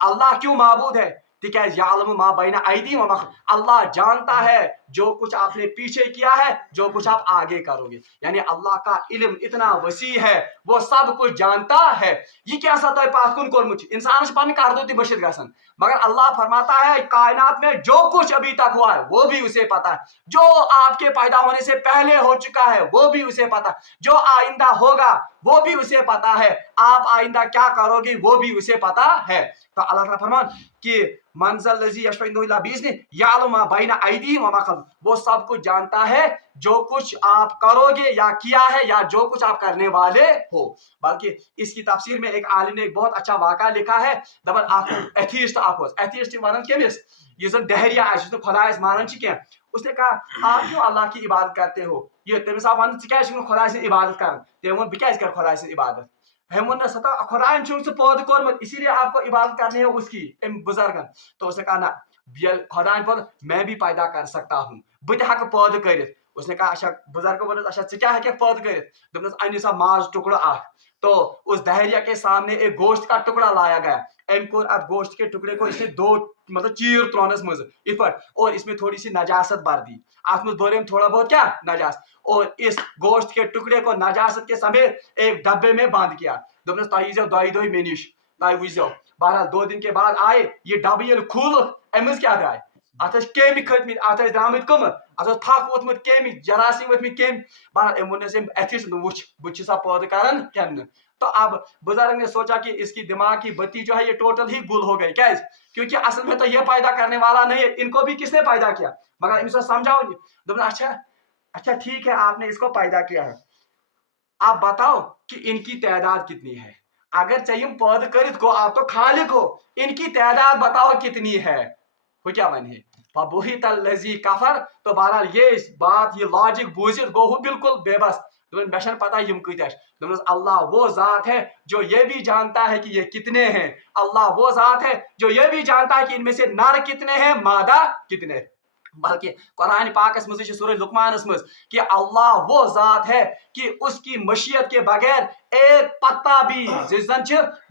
اللہ کیوں معبود ہے؟ تکیاز یعلم ما بین ایدیہم وما خلفہم. اللہ جانتا ہے جو کچھ آپ نے پیچھے کیا ہے جو کچھ آپ آگے کرو گے. یعنی اللہ کا علم اتنا وسیع ہے وہ سب کچھ جانتا ہے. یہ کیا سا تہ پات کن کورمت انسان سے پن کردو تہ بشت گژھن مگر اللہ فرماتا ہے کائنات میں جو کچھ ابھی تک ہوا ہے وہ بھی اسے پتا ہے. جو آپ کے پیدا ہونے سے پہلے ہو چکا ہے وہ بھی اسے پتا ہے. جو آئندہ ہوگا वो भी उसे पता है, आप आइंदा क्या करोगे वो भी उसे पता है। तो अल्लाह ताला फरमान कि मंजल लजी यशफा इल्ला बिइज़्नि यालम मा बैना अयदीहिम व मा खल्फहम, वो सब कुछ जानता है जो कुछ आप करोगे या किया है या जो कुछ आप करने वाले हो। बल्कि इसकी तफसीर में एक आलिम ने एक बहुत अच्छा वाक़ा लिखा है, दपन एथीस्ट एथीस्ट वन केमिस यह दहरिया आस खुदा मानन उसने कहा आप क्यों अल्लाह की इबादत करते हो, ये तमिस आप वन क्या खुदा से इबादत कर, तम वो क्या कर खुदा से इबादत, हम वो सता खुदान पैदा कोरमत इसीलिए आपको इबादत करनी है उसकी बुजुर्गन। तो उसने कहा ना खुदान पर मैं भी पैदा कर सकता हूँ, बह हक पैदा कर। उसने कहा अच्छा बुजुर्ग बोल अच्छा क्या हक पैदा कर, दस अन सा माज टुकड़ा तो उस दहरिया के सामने एक गोश्त का टुकड़ा लाया गया, एम को अब गोश्त के टुकड़े को इसने दो मतलब चीर त्रोनस मज इत पर और इसमें थोड़ी सी नजासत भर दी, आप में बोरे में थोड़ा बहुत क्या नजास, और इस गोश्त के टुकड़े को नजासत के समेत एक डब्बे में बांध किया। दोनों तयजो दो दो मे निश तय वो। बहरहाल 2 दिन के बाद आए ये डब्बे ये खोल अम क्या द्राय अत केमि खतम अत द्रामत कम अत थक वोतमुत केमि जरासीम वोतमित केमि। बहरहाल वो एथिस वुच बुझ सा पौध कर कन। तो अब बुजुर्ग ने सोचा कि इसकी दिमाग की बत्ती जो है ये टोटल ही गुल हो गई, क्या क्योंकि असल में तो ये पैदा करने वाला नहीं है, इनको भी किसने पैदा किया, मगर इनको समझाओ नहीं। अच्छा अच्छा ठीक है आपने इसको पैदा किया है, आप बताओ कि इनकी तादाद कितनी है, अगर चाहिए पैदा कर को आप तो खालिक हो, इनकी तादाद बताओ कितनी है, वो क्या मन है फबुहित लजी कफर। तो बहरहाल ये बात ये लॉजिक बूझित गो बिल्कुल बेबस, मे पता यम कत अल्लाह वो जात है जो ये भी जानता है कि ये कितने हैं, अल्लाह वो जात है जो ये भी जानता है कि इनमें से नर कितने हैं मादा कितने। बल्कि कुरान पाकस मज सूरह लुकमानस मज कि अल्लाह वो जात है कि उसकी मशीयत के बगैर एक पत्ता भी जिस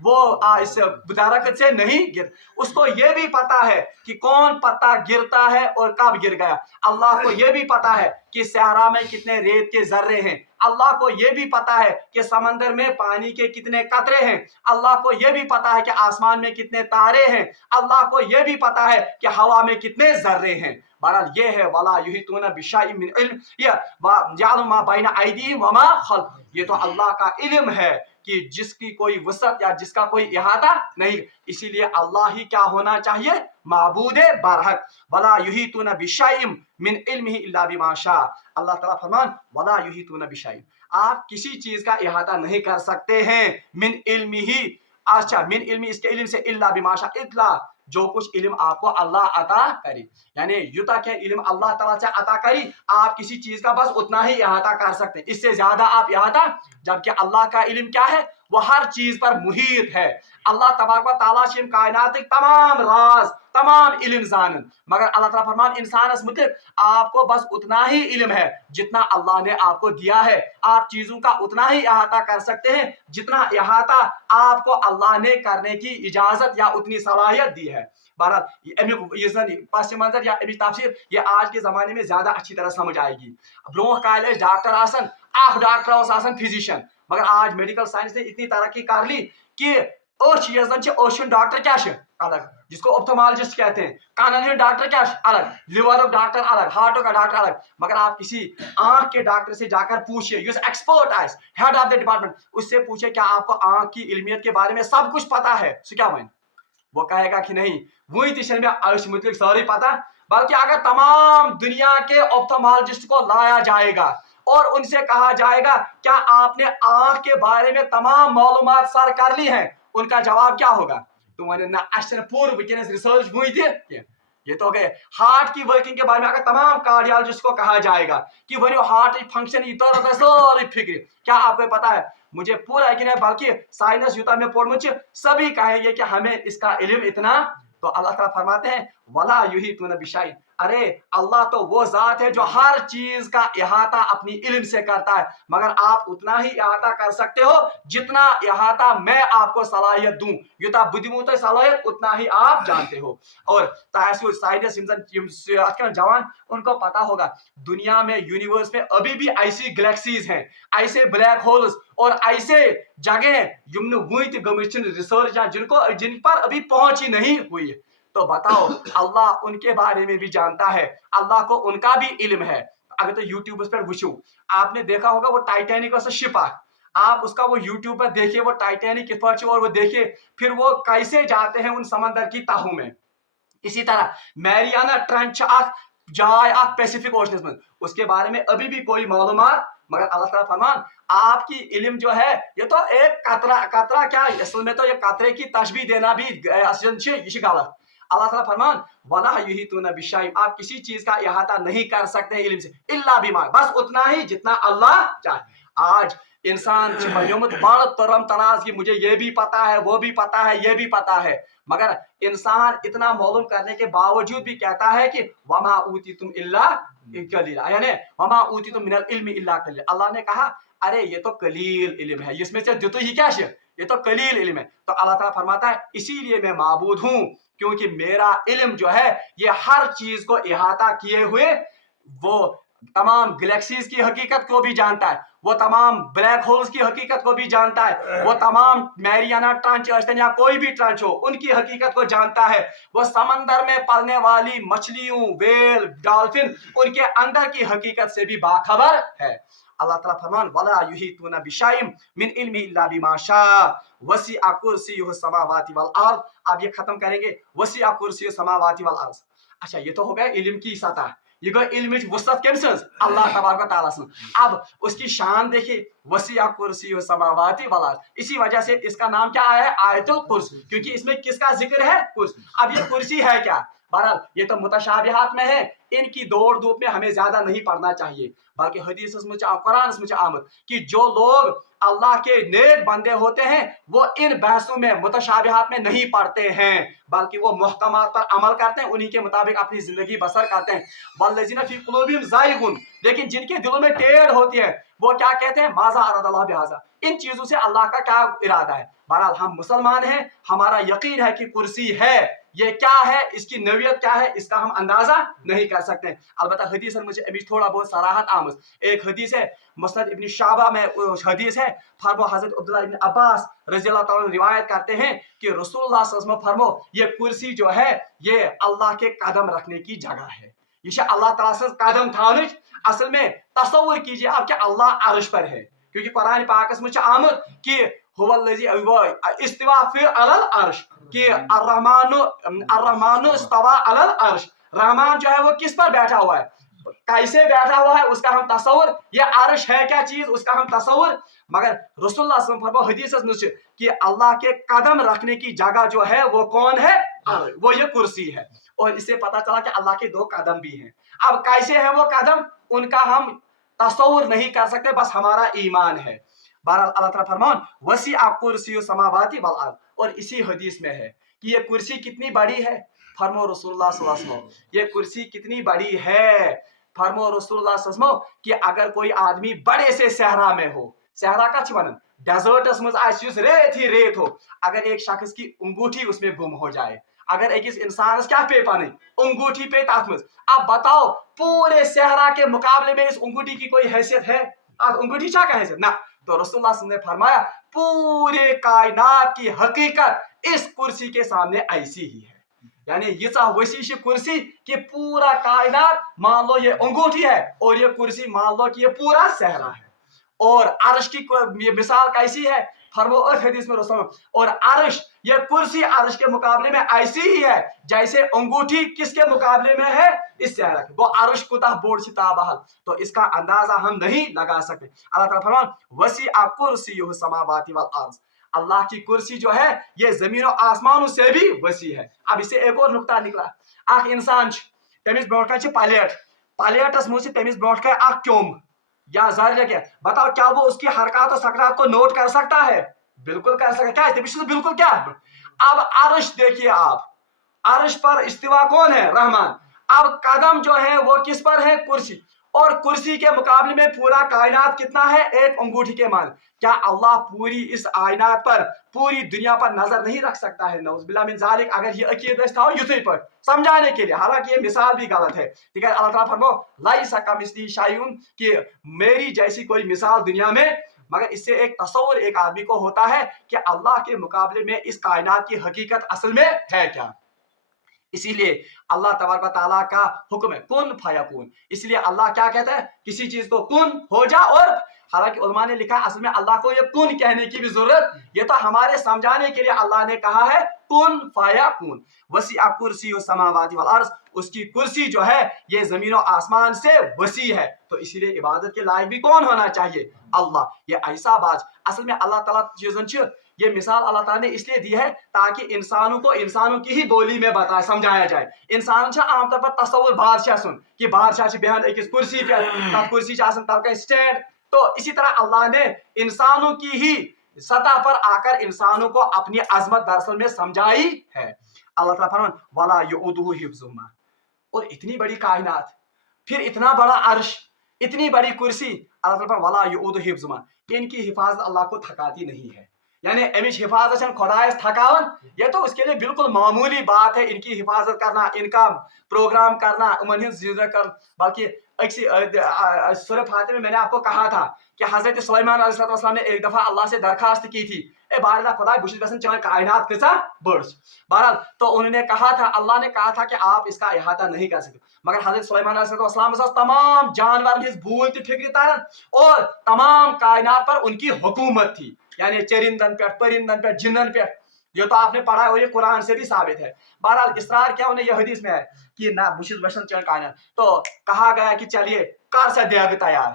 वो इस दरख्त से नहीं गिर, उसको ये भी पता है कि कौन पत्ता गिरता है और कब गिर गया, अल्लाह को ये भी पता है कि सहरा में कितने रेत के जर्रे हैं, अल्लाह को ये भी पता है कि समंदर में पानी के कितने कतरे हैं, अल्लाह को ये भी पता है कि आसमान में कितने तारे हैं, अल्लाह को ये भी पता है कि हवा में कितने जर्रे हैं। बहरहाल ये है वला युहितूना बिशैइन मिन इल्म यअलमु मा बैना अयदीहिम व मा खल्फ, ये तो अल्लाह का इल्म है कि जिसकी कोई वसत या जिसका कोई इहाता नहीं, इसीलिए अल्लाह ही क्या होना चाहिए माबूद बरहक। वला युहितूना बिशैइन मिन इल्मिही इल्ला बिमा शा, अल्लाह ताला फरमान वला युहितूना बिशैइन, आप किसी चीज का इहाता नहीं कर सकते हैं मिन इल्मिही, अच्छा मिन इल्मी इसके इल्म से इल्ला बिमा शा, इल्ला जो कुछ इल्म आपको अल्लाह अता करे, यानी युता के इल्म अल्लाह तआला से अता करी, आप किसी चीज का बस उतना ही इहाता कर सकते हैं, इससे ज्यादा आप इहाता, जबकि अल्लाह का इल्म क्या है वो हर चीज पर मुहीत है। अल्लाह तबारक व तआला छिम कायनात तमाम राज तमाम इल्म जानन, मगर अल्लाह तआला फरमान इंसानस मुतल्लिक आपको बस उतना ही इल्म है जितना अल्लाह ने आपको दिया है, आप चीजों का उतना ही इहाता कर सकते हैं जितना इहाता आपको अल्लाह ने करने की इजाजत या उतनी सलाहियत दी है। बहरहाल पस मंजर या तफसीर ये आज के जमाने में ज्यादा अच्छी तरह समझ आएगी। ब्रोह काल डॉक्टर आसन अख डॉक्टर फिजिशियन, मगर आज मेडिकल साइंस ने इतनी तरक्की कर ली कि ओशन डॉक्टर क्या अलग, जिसको ऑप्थोमोलॉजिस्ट कहते हैं, कान डॉक्टर क्या अलग, लिवर डॉक्टर अलग, हार्ट का डॉक्टर अलग, मगर आप किसी आंख के डॉक्टर से जाकर पूछिए use expert eyes head of the department, उससे पूछे क्या आपको आंख की इल्मियत के बारे में सब कुछ पता है, सो क्या वन वो कहेगा कि नहीं वही तिशन में मुतलिक सारी पता। बल्कि अगर तमाम दुनिया के ऑप्थोमोलॉजिस्ट को लाया जाएगा और उनसे कहा जाएगा क्या आपने आंख के बारे में तमाम मालूमात सर कर ली हैं, उनका जवाब क्या होगा, तो मैंने ना पूर्व रिसर्च हुई थी। ये तो हो गए हार्ट की वर्किंग के बारे में, अगर तमाम कार्डियोलॉजिस्ट को कहा जाएगा कि वो हार्ट फंक्शन सारी फिक्र, क्या आपको पता है, मुझे पूरा यकीन है, बल्कि साइंस युता में पढ़ सभी कहेंगे कि हमें इसका इल्म इतना। तो अल्लाह ताला फरमाते हैं वला युहितूना बिशैइन, अरे अल्लाह तो वो जात है जो हर चीज का इहाता अपनी इल्म से करता है, मगर आप उतना ही इहाता कर सकते हो जितना इहाता मैं आपको सलाहियत दूं, युता बुद्धिमत सलाहियत उतना ही आप जानते हो। और जवान उनको पता होगा दुनिया में यूनिवर्स में अभी भी ऐसी गैलेक्सीज हैं, ऐसे ब्लैक होल्स और ऐसे जगह रिसर्च जिन पर अभी पहुंच ही नहीं हुई, तो बताओ अल्लाह उनके बारे में भी जानता है, अल्लाह को उनका भी इल्म है। अगर तो यूट्यूब पर वुचू आपने देखा होगा वो टाइटैनिक शिप आप उसका वो यूट्यूब पर देखिए, वो टाइटैनिक किस पर और वो देखिए फिर वो कैसे जाते हैं उन समंदर की तहों में। इसी तरह मैरियाना ट्रेंच जाए पैसिफिक ओशन में, उसके बारे में अभी भी कोई मालूमात, मगर अल्लाह ताला फरमान आपकी इल्म जो है ये तो एक कतरा कतरा क्या, असल में तो ये कतरे की तशबीह देना भी गलत। अल्लाह ताला फरमान वला युहीतूना बिशैइन, आप किसी चीज का इहाता नहीं कर सकते इल्म से इल्ला बिमा, बस उतना ही जितना अल्लाह चाहे। आज इंसान बड़ तरम तराज की मुझे ये भी पता है, वो भी पता है, ये भी पता है, मगर इंसान इतना मालूम करने के बावजूद भी कहता है कि वमा ऊतीतुम इल्ला कलीला, यानी वमा ऊतीतुम मिनल इल्मी इल्ला कलीला। अल्लाह ने कहा अरे ये तो कलील इल्म है, इसमें से तो ही क्या है, ये तो कलील इल्म है। तो अल्लाह ताला फरमाता है इसीलिए मैं माबूद हूं, क्योंकि मेरा इल्म जो है ये हर चीज को इहाता किए हुए, वो तमाम गैलेक्सीज की हकीकत को भी जानता है, वो तमाम ब्लैक होल्स की हकीकत को भी जानता है, वो तमाम मैरियाना ट्रांच या कोई भी ट्रांच हो उनकी हकीकत को जानता है, वो समंदर में पलने वाली मछलियों, वेल, डॉल्फिन, उनके अंदर की हकीकत से भी बाखबर है। अल्लाह ताला फरमान वला युहीतूना बिशैइन मिन इल्मी इल्ला बिमा शाअ वसिअ कुर्सियुहु समावाति वल अर्द। अब ये खत्म करेंगे वसिअ कुर्सियुहु समावाति वल अर्द। अच्छा ये तो हो गया इल्म की सतह, ये गो इल्म वुसअत केम सज अल्लाह तबारक व तआला सज। अब उसकी शान देखिए वसिअ कुर्सियुहु समावाति वल अर्द, इसी वजह से इसका नाम क्या आया है आयतुल कुर्सी, क्योंकि इसमें किसका जिक्र है, कुर्सी। अब ये कुर्सी है क्या, बहरहाल ये तो मुतशाबिहात में है, इनकी दौड़ धूप में हमें ज्यादा नहीं पढ़ना चाहिए, बल्कि हदीस में कुरान में आमद कि जो लोग अल्लाह के नेक बंदे होते हैं वो इन बहसों में मुतशाबिहात में नहीं पढ़ते हैं, बल्कि वो मुहकमात पर अमल करते हैं, उन्हीं के मुताबिक अपनी जिंदगी बसर करते हैं। वल्लज़ीना फी कुलूबिहिम ज़ाइगुन, लेकिन जिनके दिलों में टेढ़ होती है वो क्या कहते हैं माज़ा अरादल्लाहु बिहाज़ा, इन चीजों से अल्लाह का क्या इरादा है। बहरहाल हम मुसलमान हैं, हमारा यकीन है कि कुर्सी है, ये क्या है, इसकी नवियत क्या है, इसका हम अंदाजा नहीं कर सकते। अलबत्ता हदीस है, मुझे अभी थोड़ा बहुत सराहत आमद एक हदीस है, मुस्नद इब्न शाबा में हदीस है, फरमो हजरत अब्दुल्ला इब्न अब्बास रज़ियल्लाहु ताला रिवायत करते हैं कि रसूलुल्लाह सल्लल्लाहु अलैहि वसल्लम फरमो ये कुर्सी जो है ये अल्लाह के कदम रखने की जगह है, ये अल्लाह ताला से कदम थान। असल में तसव्वुर कीजिए आप कि अल्लाह अर्श पर है, क्योंकि कुरान पाक में आमद कि हुवल्लज़ी इस्तिवा फी अलल अर्श कि अर्रहमानु इस्तवा अलल अर्श, रहमान जो है वो किस पर बैठा हुआ है, कैसे बैठा हुआ है उसका हम तसव्वुर, ये अर्श है क्या चीज उसका हम तसव्वुर, मगर रसूलुल्लाह सल्लल्लाहु अलैहि वसल्लम हदीस में कि अल्लाह के कदम रखने की जगह जो है वो कौन है, वो ये कुर्सी है। और इससे पता चला कि अल्लाह के दो कदम भी हैं। अब कैसे है वो कदम, उनका हम तसव्वुर नहीं कर सकते, बस हमारा ईमान है। बहरहाल अल्लाह ताला फरमान वसिअ कुर्सियुहु समावाति वल अर्द, और इसी हदीस में है कि ये कुर्सी कितनी बड़ी है, फरमो रसूलुल्लाह सल्लल्लाहु अलैहि वसल्लम ये कुर्सी कितनी बड़ी है, फरमो रसूलुल्लाह सल्लल्लाहु अलैहि वसल्लम कि अगर कोई आदमी बड़े से सहरा में हो, सहरा का वन डेजर्टस में रेत ही रेत हो, अगर एक शख्स की अंगूठी उसमें गुम हो जाए, अगर एक इंसान क्या पे पाने अंगूठी पे तात्मज, अब बताओ पूरे सहरा के मुकाबले में इस अंगूठी की कोई हैसियत है, अंगूठी क्या का हैसियत ना। तो रसूलुल्लाह सल्लल्लाहु अलैहि वसल्लम ने फरमाया पूरे कायनात की हकीकत इस कुर्सी के सामने ऐसी ही है, यानी ये वसीश कुर्सी कि पूरा कायनात मान लो ये अंगूठी है और ये कुर्सी मान लो कि ये पूरा सहरा है। और अर्श की ये मिसाल कैसी है, फरमो हदीस में रसूल, और अर्श ये कुर्सी अर्श के मुकाबले में ऐसी ही है जैसे अंगूठी किसके मुकाबले में है, इस सहरा के, वो अर्श कुतः बोर्ड सिताबहल, तो इसका अंदाजा हम नहीं लगा सकते। अल्लाह ताला फरमान वसिअ कुर्सियुहु समावाति वल अर्द, अल्लाह की कुर्सी जो है ये जमीन और आसमानों से भी वसी है। अब इससे एक और नुकता निकला, अख इंसान तमिस ब्रोट प्लेट, प्लेटस मुझे तमिस ब्रोट क्योम या जर क्या, बताओ क्या वो उसकी हरकत और सकरात को नोट कर सकता है, बिल्कुल कर सकता है, क्या है बिल्कुल क्या। अब अर्श देखिए आप, अर्श पर इस्तिवा कौन है, रहमान, अब कदम जो है वो किस पर है, कुर्सी, और कुर्सी के मुकाबले में पूरा कायनात कितना है, एक अंगूठी के मान। क्या अल्लाह पूरी इस कायनात पर पूरी दुनिया पर नजर नहीं रख सकता है, नऊज़ुबिल्लाह मिन ज़ालिक, अगर ये अकीदत था युथे पर समझाने के लिए, हालांकि ये मिसाल भी गलत है, ठीक है। अल्लाह ताला फरमाओ लाइसा कमिस्लिही शैउन कि मेरी जैसी कोई मिसाल दुनिया में, मगर इससे एक तसव्वुर एक आदमी को होता है कि अल्लाह के मुकाबले में इस कायनात की हकीकत असल में है क्या। اسی لیے اللہ تبارک و تعالیٰ کا حکم ہے کن فیکون. اس لیے اللہ کیا کہتا ہے کسی چیز کو کن ہو جا. اور حالانکہ علماء نے لکھا اصل میں اللہ کو یہ کن کہنے کی بھی ضرورت, یہ تو ہمارے سمجھانے کے لیے اللہ نے کہا ہے کن فیکون. وسیع کرسی السماوات والارض, اس کی کرسی جو ہے یہ زمین و آسمان سے وسیع ہے. تو اسی لیے عبادت کے لائق بھی کون ہونا چاہیے؟ اللہ. یہ ایسا بات اصل میں اللہ تعالیٰ چیزن یہ مثال اللہ تعالیٰ نے اس لیے دی ہے تاکہ انسانوں کو انسانوں کی ہی بولی میں بتائے سمجھایا جائے. انسان عام طور پر تصور بادشاہ سن کہ بادشاہ بیہن أکس کرسی پہ, تب کرسی تل سٹینڈ. تو اسی طرح اللہ نے انسانوں کی ہی سطح پر آ کر انسانوں کو اپنی عظمت دراصل میں سمجھائی ہے. اللہ تعالیٰ فرمان ولا یؤودہ حفظہما. اور اتنی بڑی کائنات, پھر اتنا بڑا عرش, اتنی بڑی کرسی, اللہ تعالیٰ فرمان ولا یؤودہ حفظہما, کہ ان کی حفاظت اللہ کو تھکاتی نہیں ہے. یعنی امچ حفاظت خدایس تھکاون, یہ تو اس کے لیے بالکل معمولی بات ہے ان کی حفاظت کرنا, ان کا پروگرام کرنا, امن ہند زندہ کرنا. بلکہ سورہ فاتح میں میں نے آپ کو کہا تھا کہ حضرت سلیمان علیہ السلام نے ایک دفعہ اللہ سے درخواست کی تھی, اے بہرحال خدا بہت گژھان چان کائنات کۭژاہ بڑ. بہرحال تو انہوں نے کہا تھا, اللہ نے کہا تھا کہ آپ اس کا احاطہ نہیں کر سکتے. مگر حضرت سلیمان علیہ السلام تمام جانورن ہز بول تہ فکر تران اور تمام کائنات پر ان کی حکومت تھی, یعنی چرندن پہ, پرندن پہ, جنن پہ. یہ تو آپ نے پڑھا اور یہ قرآن سے بھی ثابت ہے. بہرحال اصرار کیا انہیں یہ حدیث میں ہے کہ نہ بشت وشن چین کائنات. تو کہا گیا کہ چلیے کر سا دیگ تیار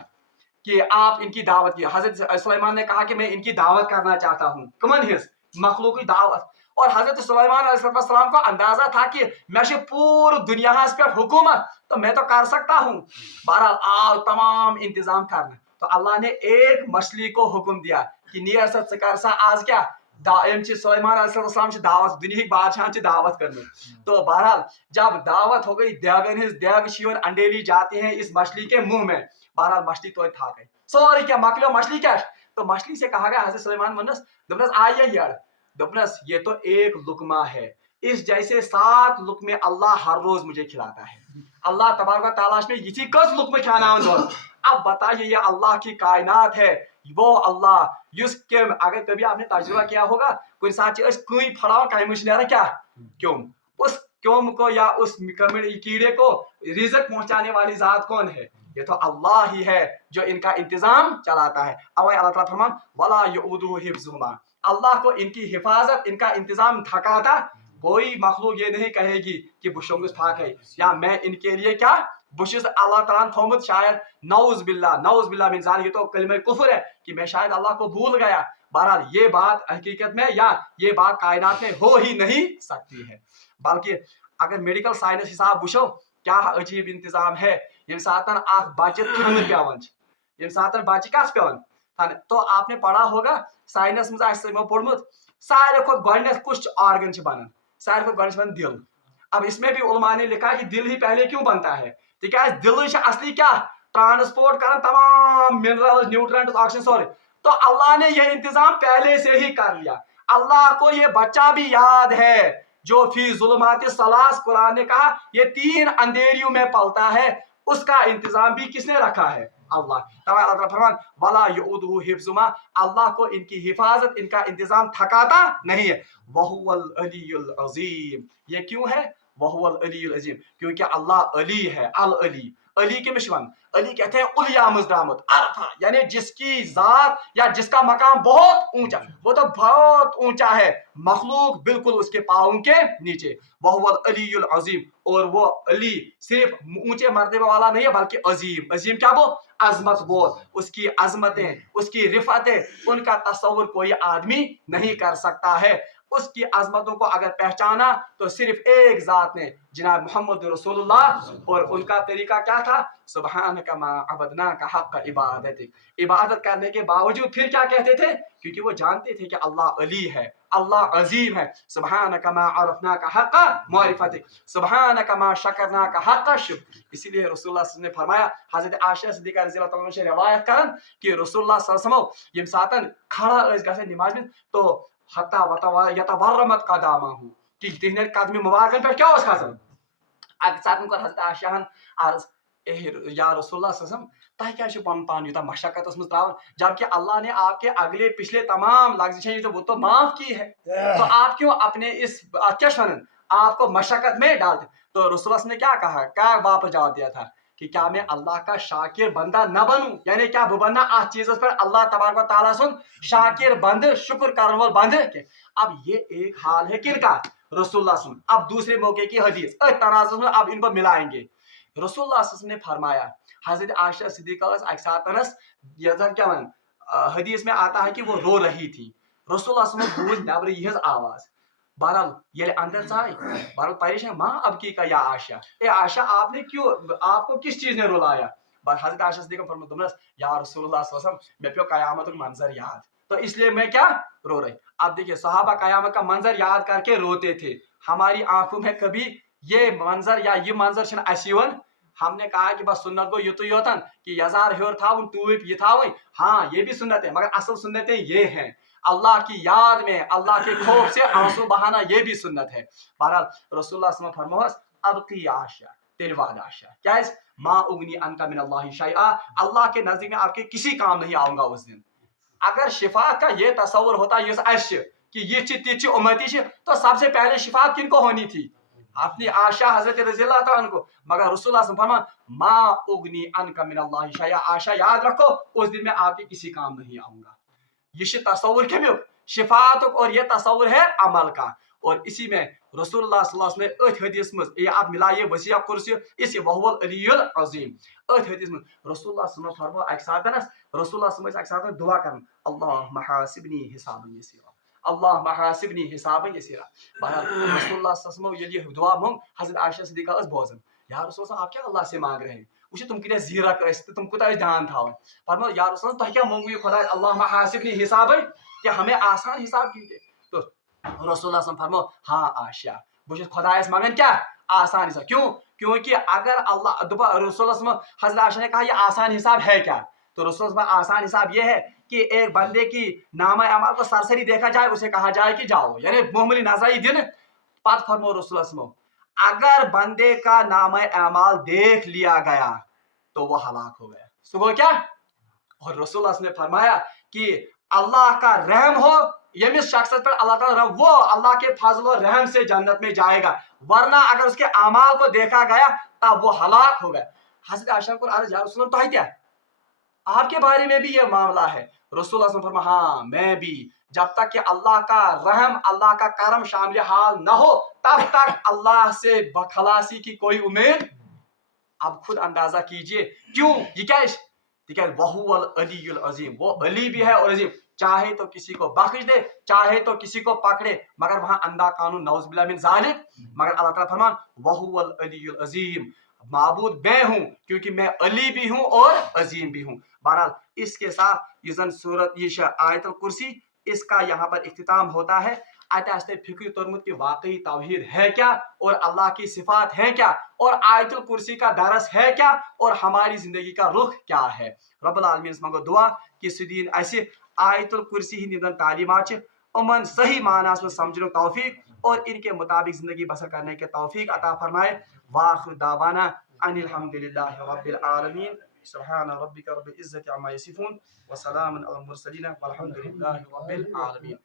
کہ آپ ان کی دعوت کی. حضرت سلیمان نے کہا کہ میں ان کی دعوت کرنا چاہتا ہوں, کمن ہز مخلوق کی دعوت. اور حضرت سلیمان علیہ السلام کو اندازہ تھا کہ میں پور دنیا پہ حکومت, تو میں تو کر سکتا ہوں. بہرحال آؤ تمام انتظام کرنا. تو اللہ نے ایک مچھلی کو حکم دیا کہ نیر سا ثر سا آج کیا سلیمان علیہ السلام سے دعوت, دنیا بادشاہ سے دعوت کرنے. تو بہرحال جب دعوت ہو گئی, دیگن ہز دیگ انڈیلی جاتے ہیں اس مچھلی کے منہ میں. بہرحال مچھلی تو تھا گئی سوری کیا مکلو مچھلی کیا. تو مچھلی سے کہا گیا حضرت سلیمان ونس دپنس آئیے یار, دپنس یہ تو ایک لقمہ ہے, اس جیسے 7 لقمے اللہ ہر روز مجھے کھلاتا ہے. اللہ تبارک و تعالیٰ میں یہ کس لقمے کھانا دو. اب بتائیے یہ اللہ کی کائنات ہے, وہ اللہ یس کے اگر کبھی آپ نے تجربہ کیا ہوگا کچھ ساتھ کئی پھڑاؤ کمش نیرا کیا کیوم, اس کیوم کو یا اس کیڑے کو رزق پہنچانے والی ذات کون ہے؟ یہ تو اللہ ہی ہے جو ان کا انتظام چلاتا ہے. اوائے اللہ تعالیٰ فرمان ولا یؤودہ حفظہما, اللہ کو ان کی حفاظت, ان کا انتظام تھکاتا. کوئی مخلوق یہ نہیں کہے گی کہ بشنگس پھاک ہے یا میں ان کے لیے کیا بشس اللہ تعالیٰ تھومت شاید نعوذ باللہ من ذالک. یہ تو کلمہ کفر ہے کہ میں شاید اللہ کو بھول گیا. بہرحال یہ بات حقیقت میں یا یہ بات کائنات میں ہو ہی نہیں سکتی ہے. بلکہ اگر میڈیکل سائنس حساب وچھو کیا عجیب انتظام ہے. یم ساتن اخ بچہ تھن پیون, یم ساتن بچہ کس پیون, تو آپ نے پڑھا ہوگا سائنس مز آسو پوڑمت سارے کھت گۄڈنیتھ کس آرگن بنان, سارے کھت گۄڈنیتھ بنان دل. اب اس میں بھی علماء نے لکھا کہ دل ہی پہلے کیوں بنتا ہے, تکیاز دل اصلی کیا ٹرانسپورٹ کران تمام منرل نیوٹرینٹ آکسیجن سورے. تو اللہ نے یہ انتظام پہلے سے ہی کر لیا. اللہ کو یہ بچہ بھی یاد ہے جو فی ظلمات ثلاث, قرآن نے کہا یہ 3 اندھیریوں میں پلتا ہے, اس کا انتظام بھی کس نے رکھا ہے؟ اللہ. اللہ فرمان ولا یؤودہ حفظہما, اللہ کو ان کی حفاظت, ان کا انتظام تھکاتا نہیں ہے. وہو العلی العظیم. یہ کیوں ہے وہو العلی العظیم؟ کیونکہ اللہ علی ہے. العلی, علی کے مشون, علی کہتے ہیں اولیا مزدامت عرفہ, یعنی جس کی ذات یا جس کا مقام بہت اونچا, وہ تو بہت اونچا ہے, مخلوق بالکل اس کے پاؤں کے نیچے. وہو العلی العظیم, اور وہ علی صرف اونچے مرتبے والا نہیں ہے بلکہ عظیم. عظیم کیا وہ عظمت, وہ اس کی عظمتیں, اس کی رفعتیں, ان کا تصور کوئی آدمی نہیں کر سکتا ہے. اس کی عظمتوں کو اگر پہچانا تو صرف ایک ذات نے, جناب محمد رسول اللہ. اور ان کا طریقہ کیا تھا؟ سبحانک ما عبدناک حق عبادتک. عبادت کرنے کے باوجود پھر کیا کہتے تھے؟ کیونکہ وہ جانتے تھے کہ اللہ علی ہے, اللہ عظیم ہے. سبحانک ما عرفناک حق معرفتک, سبحانک ما شکرناک حق شکر. اسی لیے رسول اللہ صلی اللہ علیہ وسلم نے فرمایا, حضرت عائشہ صدیقہ رضی اللہ تعالیٰ عنہ سے روایت کرن کہ رسول اللہ صلی اللہ علیہ وسلم یم ساتن کھڑا گژھن نماز میں تو حتی یتورمت قدامہ, کہ تہندین قدم مبارکن پہ کیا کھسان. اگر ساتن کر حضرت عائشہ عرض یا رسول اللہ صلی اللہ علیہ وسلم تہ کیا پن پان یوتہ مشقت اس مز تراون, جبکہ اللہ نے آپ کے اگلے پچھلے تمام لغزشیں وہ تو معاف کی ہے, تو آپ کیوں اپنے اس کیا ونن آپ کو مشقت میں ڈالتے. تو رسول اللہ نے کیا کہا, کیا واپس جواب دیا تھا کہ کیا میں اللہ کا شاکر بندہ نہ بنوں, یعنی کیا بہ بننا ات چیز پر اللہ تبارک و تعالیٰ سن شاکر بند, شکر کرنے وول بند. اب یہ ایک حال ہے کن کا, رسول اللہ سن. اب دوسرے موقع کی حدیث تناظر میں اب ان کو ملائیں گے. رسول اللہ صلی اللہ علیہ وسلم نے فرمایا, حضرت عائشہ صدیقہ اک ساتنس یزن کیا ون حدیث میں آتا ہے کہ وہ رو رہی تھی. رسول اللہ صلی اللہ علیہ وسلم بوجھ نبر یہ آواز. بہرحال یہ اندر ژائے, بہرحال پریشان, ماں اب کی کا یا عائشہ, اے عائشہ آپ نے کیوں, آپ کو کس چیز نے رلایا. بس حضرت عائشہ صدیقہ فرمایا دمس یا رسول اللہ صلی اللہ علیہ وسلم میں پیو قیامت کا منظر یاد, تو اس لیے میں کیا رو رہی. اب دیکھیے صحابہ قیامت کا منظر یاد کر کے روتے تھے. ہماری آنکھوں میں کبھی یہ منظر یا یہ منظر چھن اسیون. ہم نے کہا کہ بس سنت گو یتو یوتن کہ یزار ہیور تھاون ٹوپ یہ تھاون, ہاں یہ بھی سنت ہے, مگر اصل سنتیں یہ ہیں. اللہ کی یاد میں اللہ کے خوف سے آنسو بہانا یہ بھی سنت ہے. بہرحال رسول اللہ صلی اللہ علیہ وسلم فرموس ابقی عائشہ تلواد عائشہ, کیا ہے ما اغنی انکا من اللہ شیئا, اللہ کے نزدیک میں آپ کے کسی کام نہیں آؤں گا اس دن. اگر شفاعت کا یہ تصور ہوتا یہ اس کہ یہ تیچ امتی چھ, تو سب سے پہلے شفاعت کن کو ہونی تھی, اپنی عائشہ حضرت رضی اللہ تعالیٰ عنہ کو. مگر رسول اللہ صلی اللہ علیہ وسلم فرما ما اغنی انکا من اللہ شیئا, عائشہ یاد رکھو اس دن میں آپ کے کسی کام نہیں آؤں گا. یہ تصور کمیک شفاعت, اور یہ تصور ہے عمل کا. اور اسی میں رسول اللہ صلی اللہ علیہ وسلم ات حدیث مز یہ آپ ملائیے وسیع کرسی اس وہو العلی العظیم. ات حدیث مز رسول اللہ صلی اللہ علیہ وسلم فرمو اک ساتنس, رسول اللہ صلی اللہ علیہ وسلم اک ساتن دعا کرن اللہم حاسبنی حسابا یسیرا, اللہم حاسبنی حسابا یسیرا. بہرحال رسول اللہ صلی اللہ علیہ وسلم یہ دعا مونگ, حضرت عائشہ صدیقہ اس بوزن یا رسول اللہ آپ کیا اللہ سے مانگ رہے ہیں, وچھو تم کتنے زیرک اس تم کوتاہ دھیان تھاون. فرمو یا رسول اللہ تہ کیا مونگو خدا اللہم حاسبنی حسابا کہ ہمیں آسان حساب کیجیے. تو رسول اللہ صلی اللہ علیہ وسلم فرمو ہاں عائشہ بہ چھس خدایس مانگن کیا آسان حساب. کیوں, کیونکہ اگر اللہ رسول اللہ صلی اللہ علیہ وسلم, حضرت عائشہ نے کہا یہ آسان حساب ہے کیا, تو رسول اللہ صلی اللہ علیہ وسلم آسان حساب یہ ہے کہ ایک بندے کی نامہ اعمال کو سرسری دیکھا جائے, اسے کہا جائے کہ جاؤ, یعنی معمولی نظری دن. پت فرمو رسول اللہ صلی اللہ علیہ وسلم اگر بندے کا نامہ اعمال دیکھ لیا گیا تو وہ ہلاک ہو گیا. سو وہ کیا, اور رسول اللہ صلی اللہ علیہ وسلم نے فرمایا کہ اللہ کا رحم ہو یمس شخص پر اللہ تعالیٰ وہ اللہ کے فضل و رحم سے جنت میں جائے گا, ورنہ اگر اس کے اعمال کو دیکھا گیا تب وہ ہلاک ہو گیا. حضرت عائشہ کو عرض یا رسول اللہ تو کیا آپ کے بارے میں بھی یہ معاملہ ہے. رسول اللہ صلی اللہ علیہ وسلم فرمایا ہاں میں بھی, جب تک کہ اللہ کا رحم اللہ کا کرم شامل حال نہ ہو تب تک اللہ سے خلاصی کی کوئی امید. اب خود اندازہ کیجئے کیوں, یہ کیا ہے, وہو العلی العظیم, وہ علی بھی ہے اور عظیم. چاہے تو کسی کو بخش دے, چاہے تو کسی کو پکڑے, مگر وہاں اندھا قانون نعوذ باللہ من ذالک. مگر اللہ تعالیٰ فرمان وہو العلی العظیم, معبود میں ہوں کیونکہ میں علی بھی ہوں اور عظیم بھی ہوں. بہرحال اس کے ساتھ یہ زن صورت یہ آیت الکرسی اس کا یہاں پر اختتام ہوتا ہے. اتہ اس فکر ترمت کہ واقعی توحید ہے کیا, اور اللہ کی صفات ہے کیا, اور آیت الکرسی کا درس ہے کیا, اور ہماری زندگی کا رخ کیا ہے. رب العالمین منگو دعا کہ سدین ایسے آیت الکرسی ہند تعلیمات امن صحیح معنی میں سمجھنے توفیق اور ان کے مطابق زندگی بسر کرنے کے توفیق عطا فرمائے. واخر دعوانا ان الحمد للہ رب العالمین. سبحان ربک رب العزة عما یصفون وسلام علی المرسلین والحمد للہ رب العالمین.